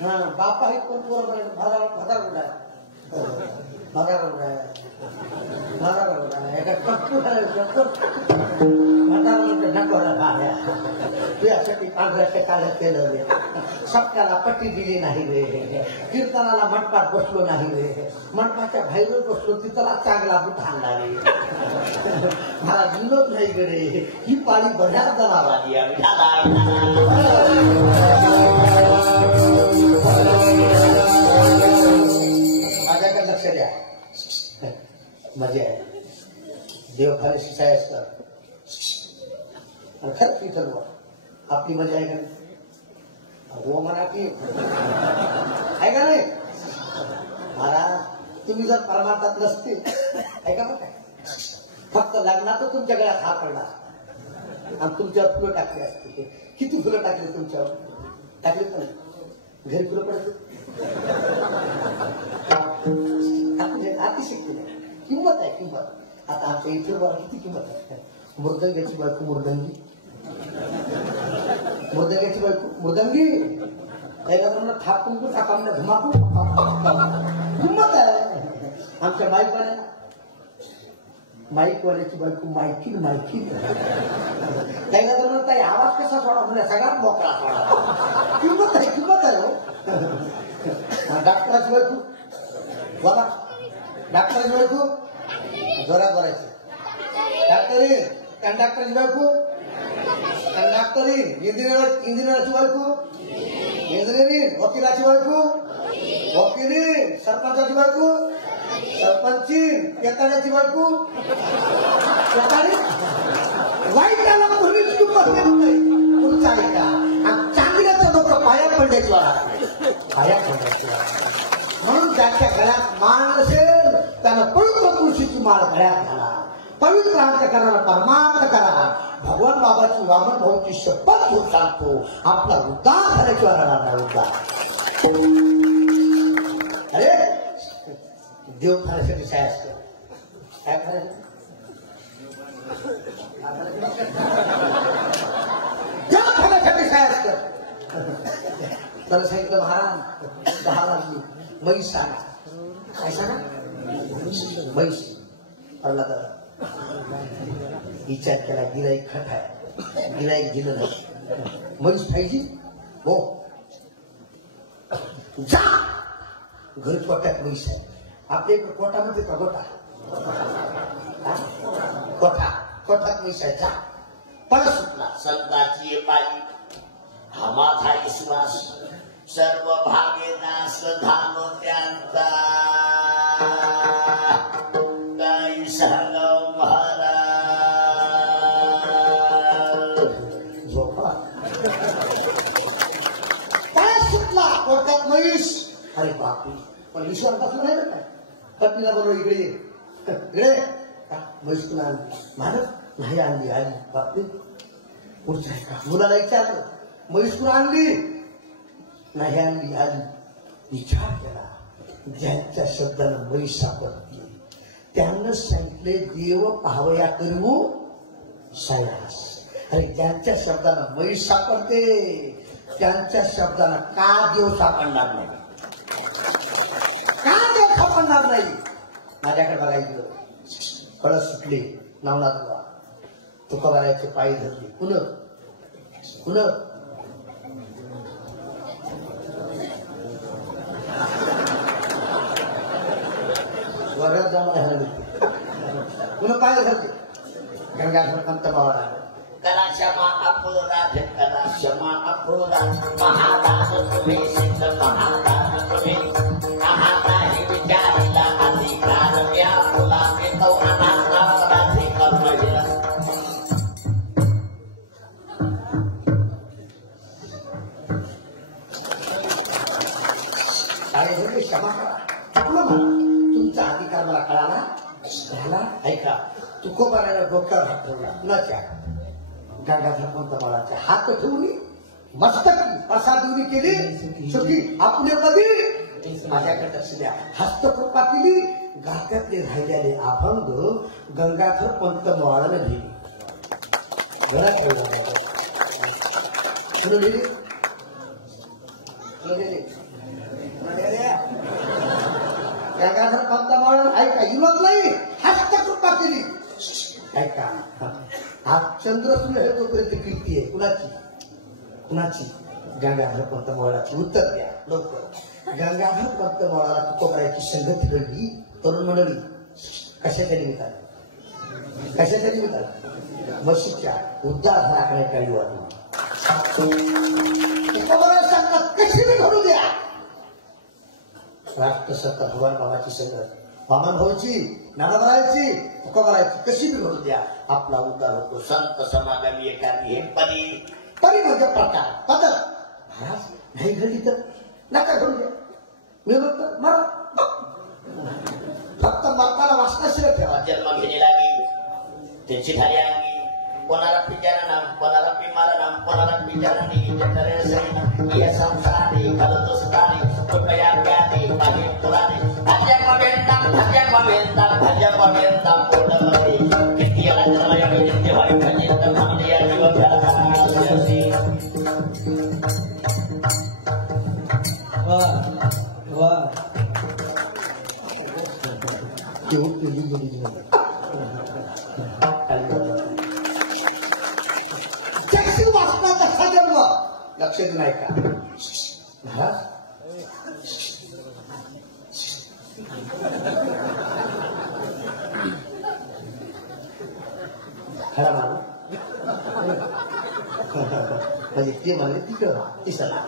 हा बापा हे कोण पोर तुझ्यासाठी पांढऱ्याच्या काळ्या केलं रे, सप्त्याला पट्टी दिली नाही रे, कीर्तनाला मंडपात बसलो नाही रे, मंडपाच्या बाहेर बसलो तिथला चांगला बुट आणला रे, मला विनोद नाही रे, ही पाळी बऱ्याच जनावर आली. माझ्याकडे लक्ष द्या, मजा आहे. देव खाली शिकाय असतात खरंच विचारू आपली मजा आहे का नाही? हो म्हणा की आहे का नाही? मला तुम्ही जर परमार्थात नसतील ऐका बघ काय, फक्त लग्नातच तुमच्या गळ्यात हात पडला आणि तुमच्यावर फुलं टाकली असते. किती फुलं टाकली तुमच्यावर? टाकली पण घरी फुलं पडत अतिशक्ती किंमत आहे, किंमत. आता आमच्या इथे बघा किती किंमत आहे. मृदंगाची बायको मृदंगी, मृदंगाची बायको मृदंगी, त्याला थापून टाकाम धुमाकू किंमत आहे. आमच्या बायकोने माईकवाल्याची बायको मायकी मायकी, त्याला ताई आवाज कसा सोडा म्हणजे सगळ्यात मोकळा सोडा. किंमत आहे, किंमत आहे. डॉक्टराची बायको बघा, डॉक्टराची बायको जोरात बोलायची. डॉक्टरी कंडक्टरची बायको कंडक्टरी, इंजिनियरची बायको इंजिनिअरिंग, वकिलाची बायको वकिली, सरपंचाची बायको सरपंची, एकाड्याची बायको एकाडी. वाईटाला पूर्वीच किंमत नाही तुमच्या ऐका, आणि चांगल्याचं लोक पाया पडल्याची वाला पाया पडल्याची वाला. म्हणून ज्याच्या गळ्यात मान नसेल त्यानं पवित्र तुळशीची माळ गळ्यात घाला, पवित्र अंतकरणाला परमार्थ करा. भगवान बाबाची वामन भाऊची शपथ घेऊन सांगतो, आपला उद्धार करायची वाला उद्धार. अरे देव खाण्यासाठी काय असतं? काय करायचं? देव खाण्यासाठी काय असतं? त्याला सांगितलं महाराज 10 लागली म्हैस सांगा. काय सांगा? म्हैस. पडला तर विचार केला, गिराईक खट आहे, गिराईक दिलं नाही. म्हैस पाहिजे हो, जा घरी कोट्यात म्हैस आहे. आपल्या इकडे कोटा म्हणजे का गोटा, कोठा, कोठात म्हैस आहे. जा परत सुटला. संताची पायी हा माझा विश्वास, सर्व भागे नाश धाम त्यांचा, काही सांगव महाराज. झोपा काय सुटला कोर्टात म्हैस. अरे बापरे, पण विश्वास बसला नाही ना. काय पत्नीला बरोबर इकडे ये, इकडे म्हैस तुला आणली. महाराज नाही आणली. आली. बापरे पुढचं आहे का? मुलाला विचारलं म्हैस तुला आणली? नाही आणली. आली. विचार केला, ज्यांच्या शब्दानं म्हैस सापडली त्यानं सांगितले देव पाहवया करू सायास. अरे ज्यांच्या शब्दानं म्हैस सापडते त्यांच्या शब्दानं का देव सापडणार नाही? का देव सापडणार नाही? माझ्याकडे बघायचं. फळं सुटली नावनाथला, तुकोबारायचे पायी धरले. पुन्हा पुन्हा वर्गात जाऊन राहिले, पुन्हा पाय धरले. गंगाधर पंत बाबा कला क्षमा अपराध, कला क्षमा अपराध, महादान तुम्ही सिद्ध महादान तुम्ही, महादानी विचारला अधिकार द्या तुला तो अनाथापराधी कर्मवीर. क्षमा करा, चुकलं मला, तुमचा अधिकार मला कळाला झाला. ऐका, तुकोबाराला डोक्यावर हात ठेवला. कुणाच्या? गंगाधर पंत बाळाच्या. हात ठेवली, मस्तकी प्रसादीवरी केली. शेवटी आपले कधी माझ्याकडे लक्ष द्या. हस्तकृपा केली. गात्यातले राहिलेले अभंग गंगाधर पंत मोळाला लिहिली. गंगाधर पंत मोळाला ऐका हिमत नाही. हस्तकृपा केली. ऐका आज चंद्रसूर्य हे तोपर्यंत कीर्ती आहे. कुणाची गंगाधर पंत मोळाची. उत्तर द्या लवकर. गंगाधर पंत मोळाला तुकोबाराची संगती घडली. तरुण मंडळी कशाच्या निमित्तानं म्हशीच्या उद्धार झाल्याकडे काही वाटलं. तुकोबारा संगत कशी बी घडू द्या. राष्ट्रसत्ता भगवान बाबाची संगत वामन भाऊची नानाबाईची तुकोबाराची कशी बी घडू द्या. आपला उद्धार होतो. संत समागमी एखादी हे परी म्हणजे प्रकार पदर. महाराज नाही घडली तर नका घडू द्या. मी म्हणतो मरा. फक्त बापाला वासनाशिवाय ठेवा. जन्म घेणे लागी त्याची खाली अंगी कोणाला पिजारा नाम कोणाला पिमारा नाम कोणाला पिजारा निघे या संसारी घालतो सुतारी कृपया ज्ञानी मागे पुराणे भजन पूर्णमध्ये किती राजनाया विद्य वाई भजन मागे या लक्ष देऊ नाही का खरा मारू म्हणजे ते म्हणले तिकडं तिसरा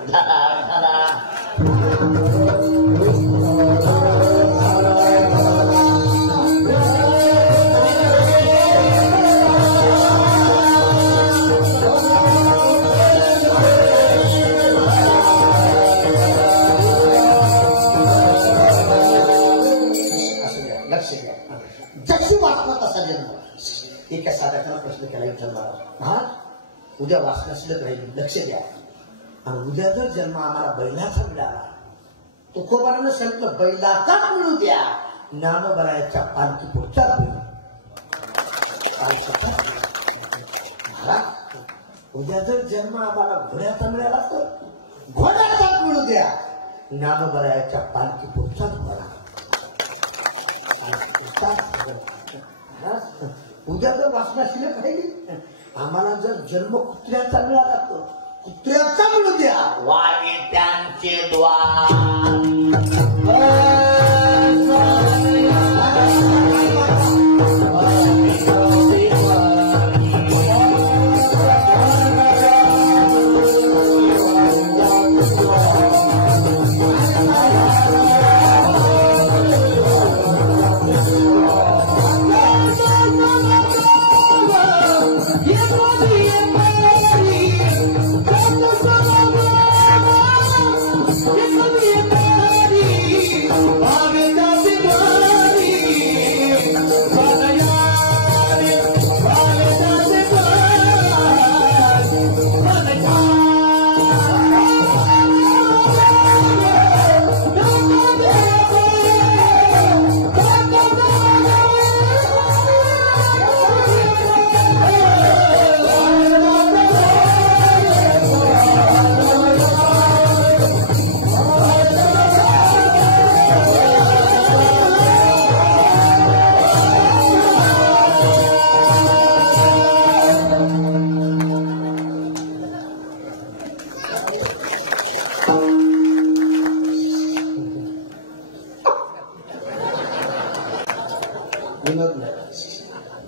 प्रश्न केला विचारणार. उद्या वाचना शिल्लक राहील. लक्ष द्या. आणि उद्या जर जन्म आम्हाला बैलाचा मिळाला तुकोबारानं सांगितलं बैलाचा मिळू द्या. ज्ञानोबरायाच्या पालखी पुढचा उद्या जर जन्म आम्हाला घोड्याचा मिळाला तर घोड्याचा मिळू द्या. ज्ञानोबरायाच्या पालखी पुढचाच बरा. उद्या जर वासना शिल्लक राहिली आम्हाला जर जन्म कुत्र्याचा मिळाला तर कुत्र्याचा मिळू द्या. वागे त्यांचे द्वार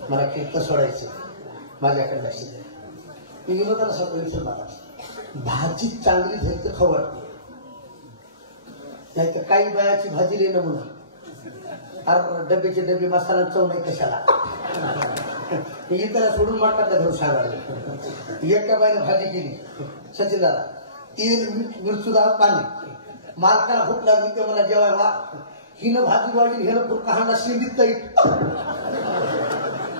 मला कीर्तन सोडायचं. माझ्याकडे लक्ष द्या. मी विनोदाला सांगतो विचार भाजी चांगली झाली तर खवडते. नाही तर काही बायाची भाजी रे नमुना डब्याचे डबे मसाला चव नाही कशाला. इतर सोडून मारतात घरून सांगायला. एका बाईने भाजी केली सचिनदारा तेल मीठ मिरचू डाळ पाणी. मालकाला भूक लागली की मला जेवायला हिनं भाजी वाढली हेनं फुटका हाणला शिंदीत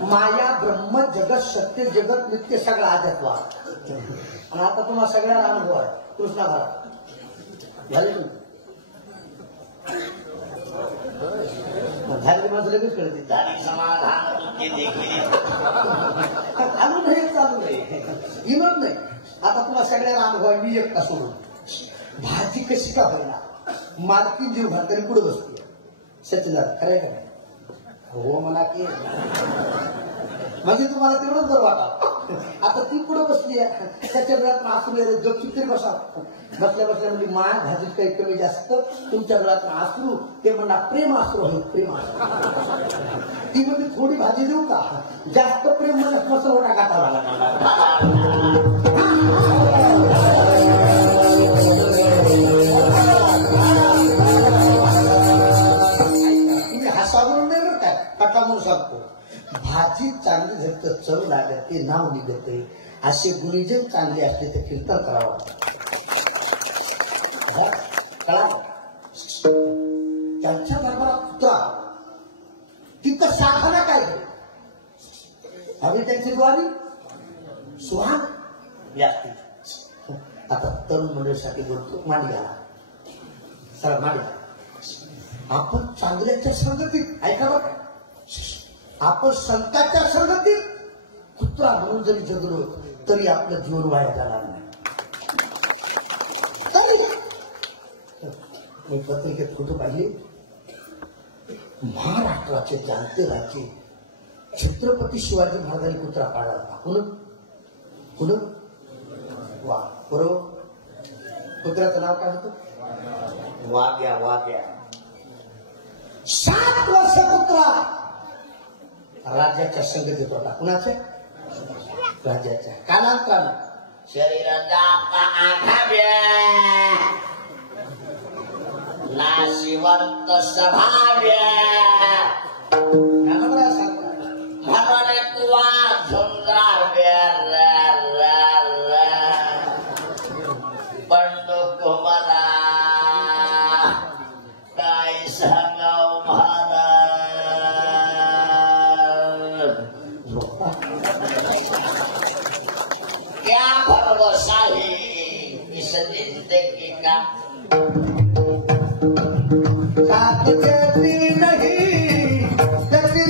माया ब्रह्म जगत सत्य जगत नित्य सगळा आध्यात्म. आणि आता तुम्हाला सगळ्याला अनुभव आहे. कृष्णा झाला झाले तुम्ही झाली माणसं लगेच कळते झाली समाधान तुमची देखील चालू नाही चालू नाही विनोद नाही. आता तुला सगळ्याला अनुभव आहे, मी एकटा सोडून. भाजी कशी का होईना मालकी जीव घालताना पुढे बसते. सचिदार खरंय का नाही? हो म्हणा की म्हणजे तुम्हाला तेवढंच बरं वाटा. आता ती पुढे बसली आहे, त्याच्या वेळात आसरू येईल गपचिप तरी बसा. बसल्या बसल्या म्हणजे मा भाजीत काही कमी जास्त तुमच्या वेळात आसरू ते म्हणा प्रेम आसरू आहे प्रेम आसरू. ती म्हणजे थोडी भाजी देऊ का जास्त प्रेम म्हणत मसरवटा गाठा हसावरून नाही बरं काय पटा म्हणून सांगतो. भाजी चांगली झाली तर चव लागत ते नाव निघते. असे गुणीजन चांगले असले तर कीर्तन करावं. त्यांच्या बरोबर पुत्रा तिथं साधना काय हवी त्यांची द्वारी सुहाग जास्ती. आता तरुण मंडळीसाठी बोलतो मांडी घाला सर मांडी घाला. आपण चांगल्याच्या संगतीत ऐका बघा आपण संतांच्या संगतीत कुत्रा म्हणून जरी जगलो तरी आपलं जीवन वाया जाणार नाही. मी पत्रिकेत फोटो पाहिले. महाराष्ट्राचे जाणते राज्य छत्रपती शिवाजी महाराजांनी कुत्रा पाळला होता. पुन्हा वा बरोबर. कुत्र्याचं नाव काय होतं? वाघ्या. वाघ्या 7 वर्ष कुत्रा राज्याच्या संगतीत होता. कुणाच्या? राज्याच्या. कालांतरानं शरीराचा आघाव्या नाशिवंत सभाव्या भगवाने तुवा झुंजाव्या बंडू तुम्हाला काय सांगाव महाराज. क्या भरोसा है इस जिंदगी का साथ देती नहीं कैसे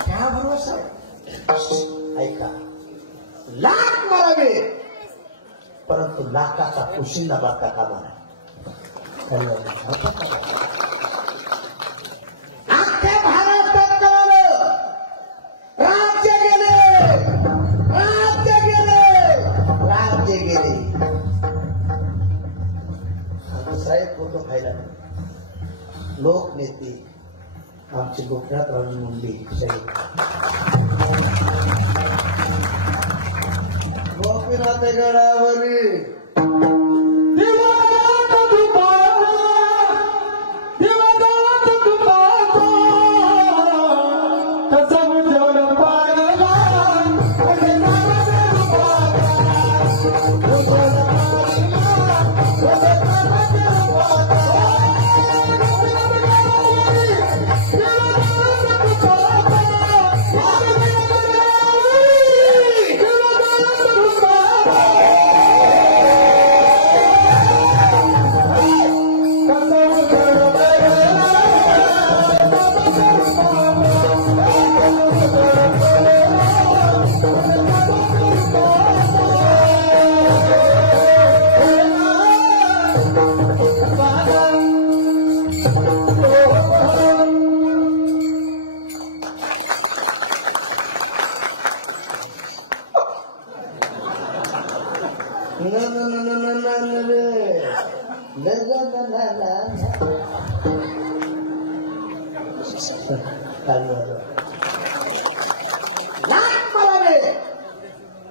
क्या भरोसा. ऐका लाख मारावे परंतु लाखाचा पोशिंदा बाका का मारा. अख्ख्या महाराष्ट्रात कळलं राज्य गेले साहेब फोटो खायला लोकनेते आमची गोखऱ्यात राहून मुंबई गोपीनाथ गडावरी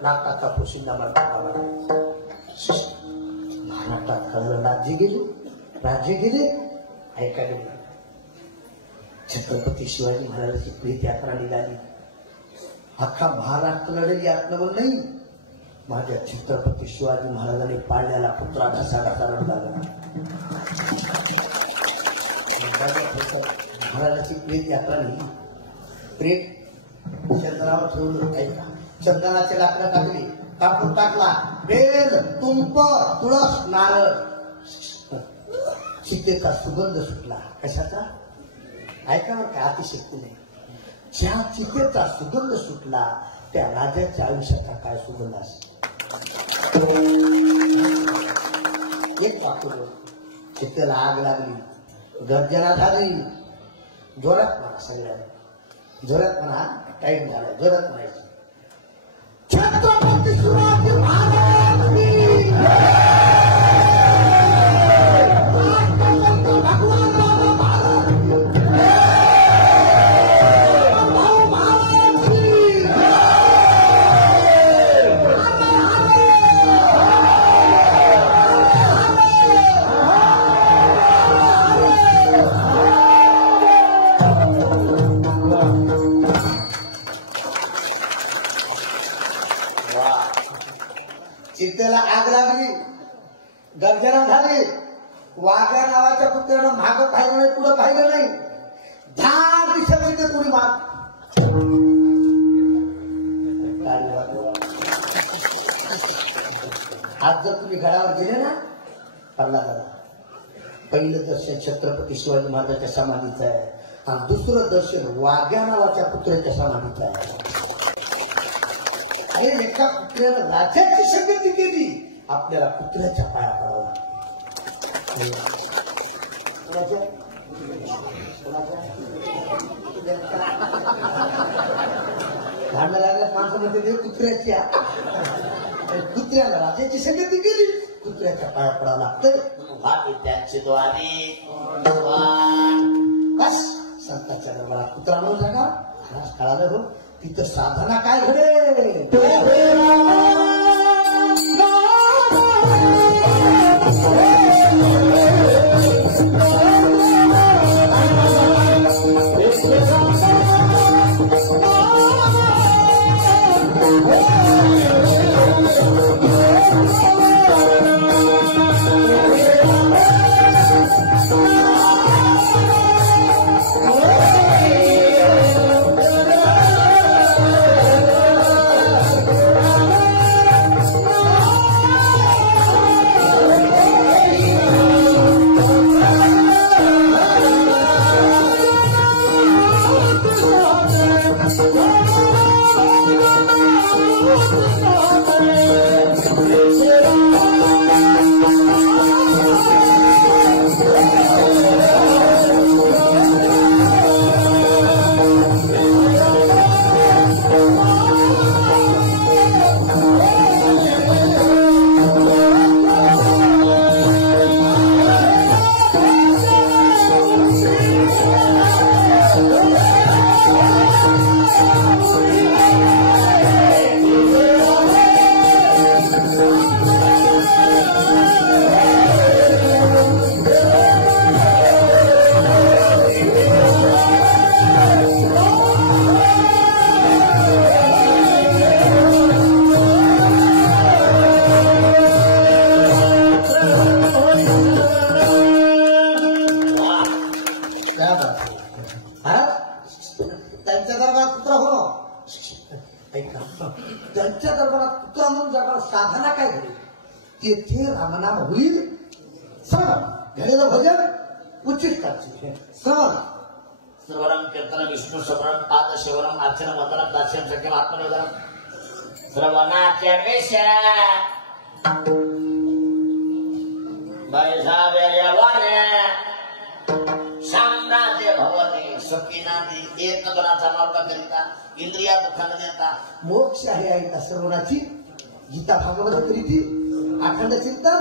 नाकाचा पोशिंदा मारता नाटात कळलं राज्य गेले ऐका गेले. छत्रपती शिवाजी महाराजांची प्रीत यात्रा निघाली. अख्खा महाराष्ट्र लढेल यात्रेवर नाही. माझ्या छत्रपती शिवाजी महाराजांनी पाळलेला पुत्रा ढसाढसा रडला. महाराजांची प्रीत यात्रा निघाली. प्रेत चंदनावर ठेवलं. ऐका चंदनाचे लाकडं टाकली. कापूर टाकला. बेल तुंप तुळस नारळ. सीतेचा सुगंध सुटला. कशाचा? ऐका मग काय अतिशक्ती नाही. ज्या चितेचा सुगंध सुटला त्या राजाच्या आयुष्याचा काय सुगंध असतो. एक वाक्य चितेला आग लागली. गर्जना झाली. जोरात म्हणा सगळ्यांनी जोरात म्हणा. टाईम झालाय जोरात म्हणायचं. छत्रपती शिवाजी महाराज चितेला आग लागली. गर्जना झाली. वाघ्या नावाच्या पुत्रानं मागं पाहिलं नाही पुढं पाहिलं नाही. 10 दिवसात तिथे पुढे माग. आज जर तुम्ही गडावर गेले ना प्रल्हादाला पहिलं दर्शन छत्रपती शिवाजी महाराजांच्या समाधीचं आहे आणि दुसरं दर्शन वाघ्या नावाच्या पुत्राच्या समाधीचं आहे. आणि एका पुत्रानं राजाची संगती केली. आपल्याला पुत्राच्या पाया पडावं. भांडण लागल्या माणसामध्ये देव कुत्र्याच्या. कुत्र्याला राजाची संगती केली. कुत्र्याच्या पाया पडावं लागतं. त्याची द्वारी बस संतांच्या दरबारात कुत्रा म्हणून सांगा. कळालं हो. तिथं साधना काय घडे. त्यांच्या दरबारात कुत्रा हो. त्यांच्या दरबारात कुत्रा म्हणून जगावर साधना काय घडली. तेथे रामनाम होईल. सण घडलेलं भजन उच्चिष्टाची सण सर्वरम कीर्तन विष्णू सबरम पाद शिवरम अर्चन वंदनम दास्यम सख्यम आत्मनिर्भरम श्रवणाच्या साम्राज्य भवने सकीनादी एक गुणाचा मार्ग करिता इंद्रिया दुःखाने देता मोक्ष आहे ऐका सर्वनाची. गीता भागवत करीती अखंड चिंतन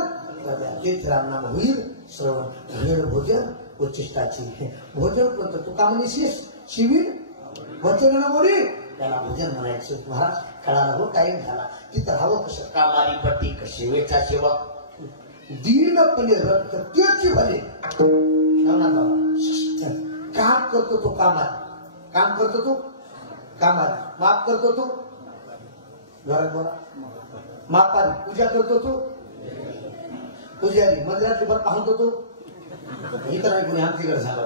तेच रामनाम होईल. श्रवण भेळ भोजन उच्चिष्टाची भोजन कोणतं तुका म्हणशीस शिवीर वचन मोडी त्याला भोजन म्हणायचं. महाराज कळाला हो टाईम झाला. तिथं हवं कसं कामारी पट्टी कशी वेचा सेवक दीनपणे रक्त त्याची भले काम करतो तो कामात, काम करतो तो कामात, माफ करतो तो घरात बोला मापारी, पूजा करतो तो पुजारी, मंदिरात उभा पाहतो तो इतर नाही कोणी आमच्याकडे झाला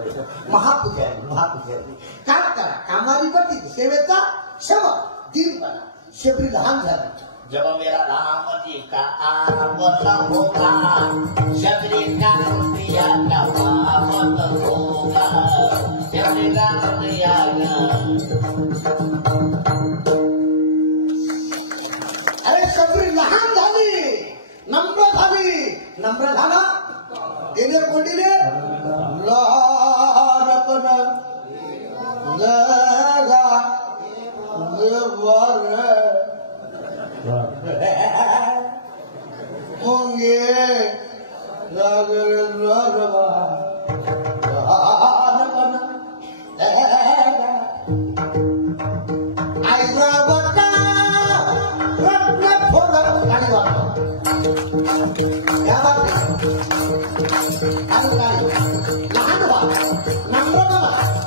महापुजारी, महापुजारी काम करा, कामारी पती सेवेचा सेवा दीनपणा शेवटी लहान झाला. जब मेरा राम जी का आगमन होगा, शबरी का प्रिया का पावन होगा, शबरी का प्रिया अरे शबरी लहान झाली, नम्र झाली, नम्र झाला दिले कोणीने लहानपण जगा मुंगे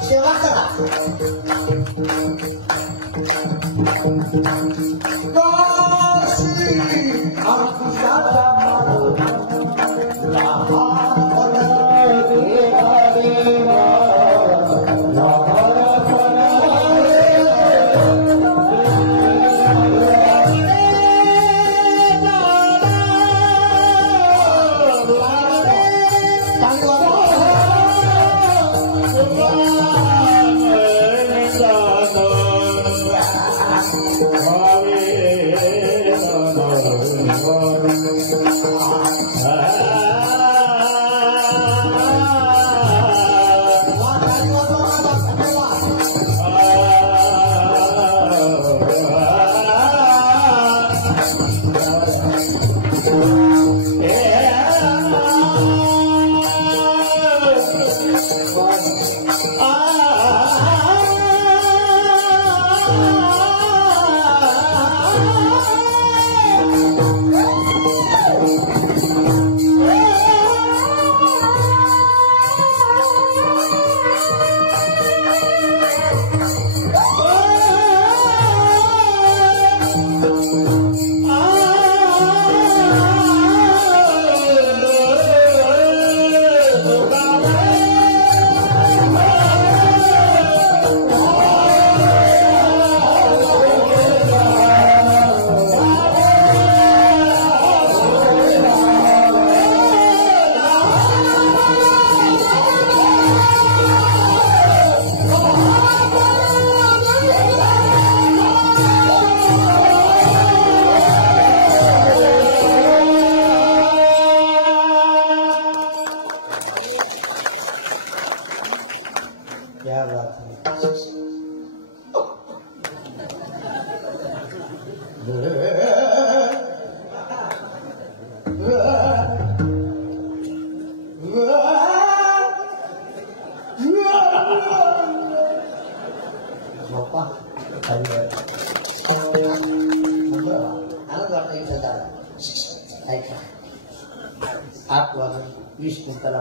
सेवा करा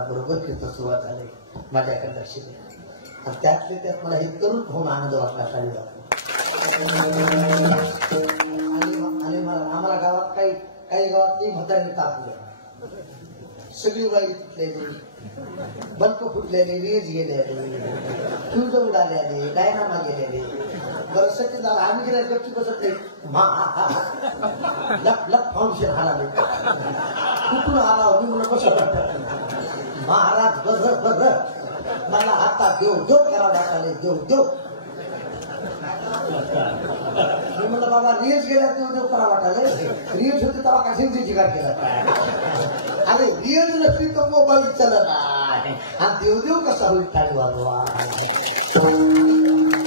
बरोबर तिथं सुरुवात झाली माझ्याकडे लक्ष दिलं आणि त्यातले त्यात मला हे करून होऊन आनंद वाटला काही आणि आम्हाला गावात काही गावात ती म्हातारी तापलं सगळी बाई तुटलेली बल्क फुटलेले रेज गेलेले फ्यूज उडालेले डायनामा गेलेले बरं सगळे झालं आम्ही गेल्या गप्पी बसत नाही लप लप फाउंडेशन आला कुठून आला मी म्हणून कसं महाराज बर मला आता देव देव करावं लागले देव देव मी म्हणलं बाबा रिएज गेल्या देव देव करावं वाटायला रिएज होते तेव्हा कशाची जिगार केला अरे रिएज नसली तर मोबाईल चालत नाही हा देवदेव कसा होईल टाळी वाजवा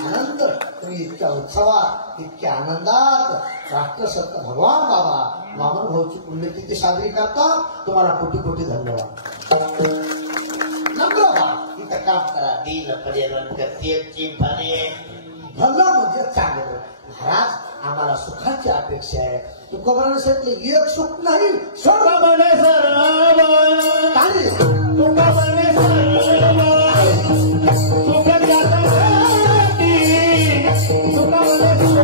आनंद तुम्ही इतक्या उत्सवात इतक्या आनंदात राष्ट्रसत्ता भगवान बाबा वामन भाऊची पुण्यतिथी साजरी करता तुम्हाला कोटी कोटी धन्यवाद इथं काम करा दीन पर्यटन करते भले भलं म्हणजे चांगलं. महाराज आम्हाला सुखाची अपेक्षा आहे. तुकोबारानं सांगितलं एक सुख नाही तुका म्हणे सर्व तुका म्हणे सर्व सुख त्यासाठी तुका म्हणे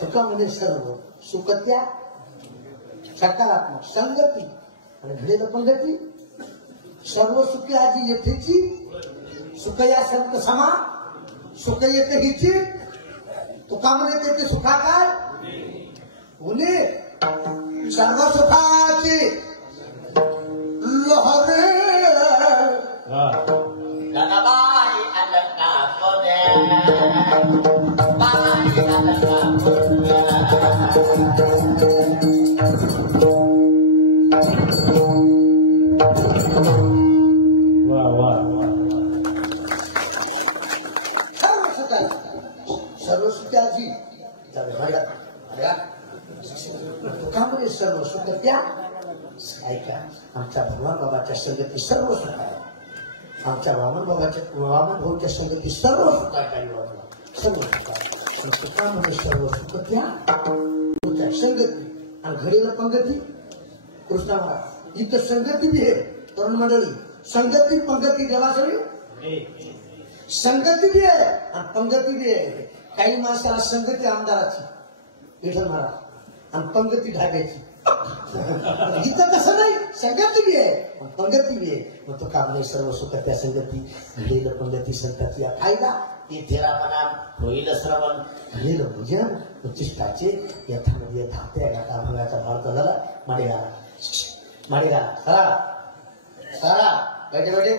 तुकामध्ये सर्व सुकत्या सकारात्मक संगती आणि घडेल पंगती सर्व सुखी आजी येथेची सुख या संत समा सुख येते हिची तुकामध्ये तेथे सुखाकार उन्हे सर्व सुखाची लहरे Ganabai anak aku deh, bai anak aku सर्व सुखाची तुकामध्ये सर्व सुख त्या ऐका आमच्या भगवान बाबाच्या संगती सर्व सुख आहे आमच्या वामन भाऊच्या संगती सर्व सुख आहे काही वाटलं सर्व सुख आहे तुकामध्ये सर्व सुख त्या संगती आणि घडीला पंगती कृष्णा महाराज इथं संगती बी आहे तरुण मंडळी संगती पंगती देवासरी संगती बी आहे आणि पंगती बी आहे काही माणसाला संगती आमदाराची विठ्ठल महाराज आणि पंगती ढाब्याची इथं तसं नाही संगती बी आहे पंगती बी आहे मग तो काम नाही सर्व सुख त्या संगती घडील पंगती संगती फायदा Idira manam, hoila श्रवण घडील भोजन उच्चिष्टाचे यथामध्ये यथाते गाता भंगाचा भाव झाला माडीला सारा सारा बैठे बैठे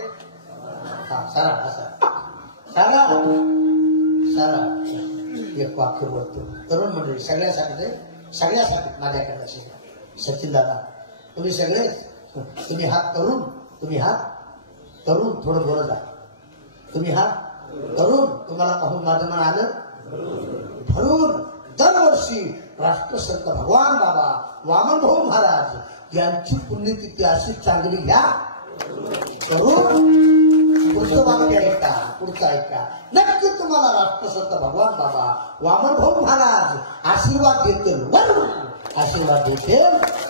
हा सारा असा सारा सारा एक वाक्य बोलतो तरुण मंडळी सगळ्यासाठी माझ्याकडे सचिन दादा तुम्ही सगळे तुम्ही हात तरुण थोडं बोलत आहे तुम्ही हात तरुण तुम्हाला पाहून माझं मन आलं भरून दरवर्षी राष्ट्रसंत भगवान बाबा वामन भाऊ महाराज यांची पुण्यतिथी अशी चांगली घ्या तरुण पुढचा ऐका नक्की तुम्हाला राष्ट्रसंत भगवान बाबा वामन भाऊ महाराज आशीर्वाद देतील बरोबर आशीर्वाद देतील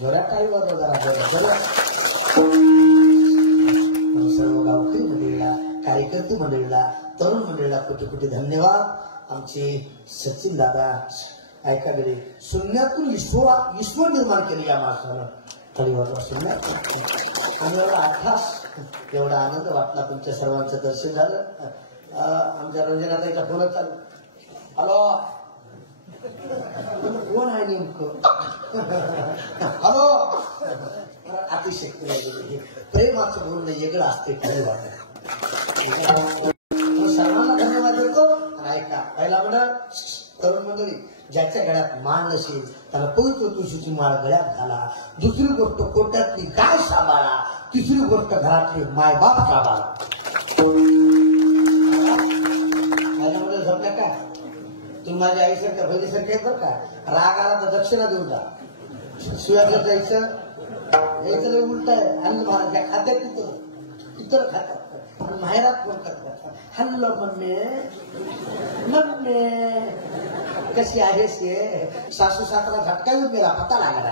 जरा काही जरा सर्व गावकरी मंडळीला कार्यकर्ते मंडळीला तरुण मंडळीला कुठे कुठे धन्यवाद आमचे सचिन दादा ऐका गेले शून्यातून विश्व निर्माण केले या माणसानं परिवार शून्यात आणि एवढा आठास एवढा आनंद वाटला तुमच्या सर्वांचं दर्शन झालं आमच्या रंजनाताईचा फोन चालू हॅलो कोण आहे नेमकं हॅलो अतिशय प्रेमाचं बोलणं वेगळं असते खरे वाटत सर्वांना धन्यवाद देतो ऐका पहिला मंडळ तरुण मंडळी ज्याच्या गळ्यात माळ नसेल त्याला पवित्र तुळशीची माळ गळ्यात घाला दुसरी गोष्ट कोट्यातली गाय सांभाळा तिसरी गोष्ट घरातली मायबाप सांभाळा जमल्या का तुम्ही माझ्या आईसारख्या बहिणीसारख्या बरं का राग आला तर दक्षिणा देऊन जा शिवायला जायचं हे तर उलट आहे. हल्ल महाराज खात्यात इतर खातात आणि माहेरात कोण करतात. हल्ल मम्मी कशी आहेस हे सासू सासरा झटका येऊन गेला पत्ता लागला.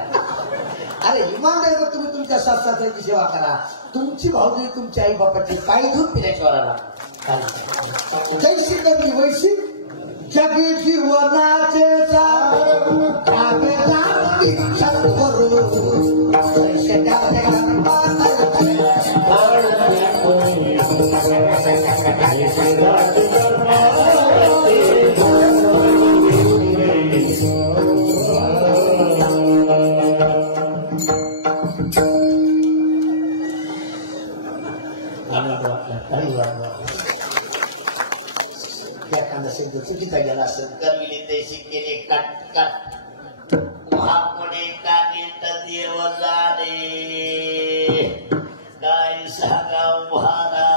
अरे इमानदारी तुम्ही तुमच्या सासऱ्याची सेवा करा. तुमची भावजी तुमच्या आई बापाची पाय धून पिण्याशिवाय जैशी कधी वैशी जगी जीवनाचे चुकीचा गेला असेल करली देशी केले कट कट महापुढे कानित देव जाणे काय सांगाव महाराज.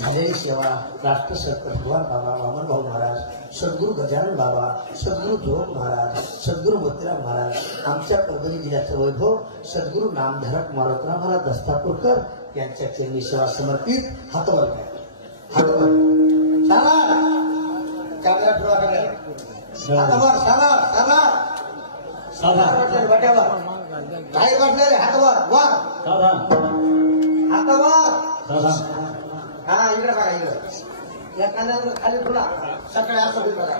झालेली सेवा राष्ट्रसरकार भगवान बाबा वामन भाऊ महाराज, सद्गुरू गजानन बाबा, सद्गुरू जोग महाराज, सद्गुरू मोतीराम महाराज, आमच्या परभणी जिल्ह्याचं वैभव सद्गुरू नामधारक मारुतराव महाराज दस्तापूरकर यांच्या चरणी सेवा समर्पित. हातवर हातवर सारा कागदा ठेवा हातावर सारा सारा सारा वाट्यावर नाही बसलेले हातावर वर हातावर. हा इकडे बघा इकडे या कांद्यावर खाली तुला सकाळी असं होईल बघा.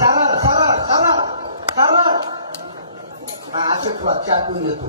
सारा सारा सारा सारा हा असं तुला चहा पिऊन येतो.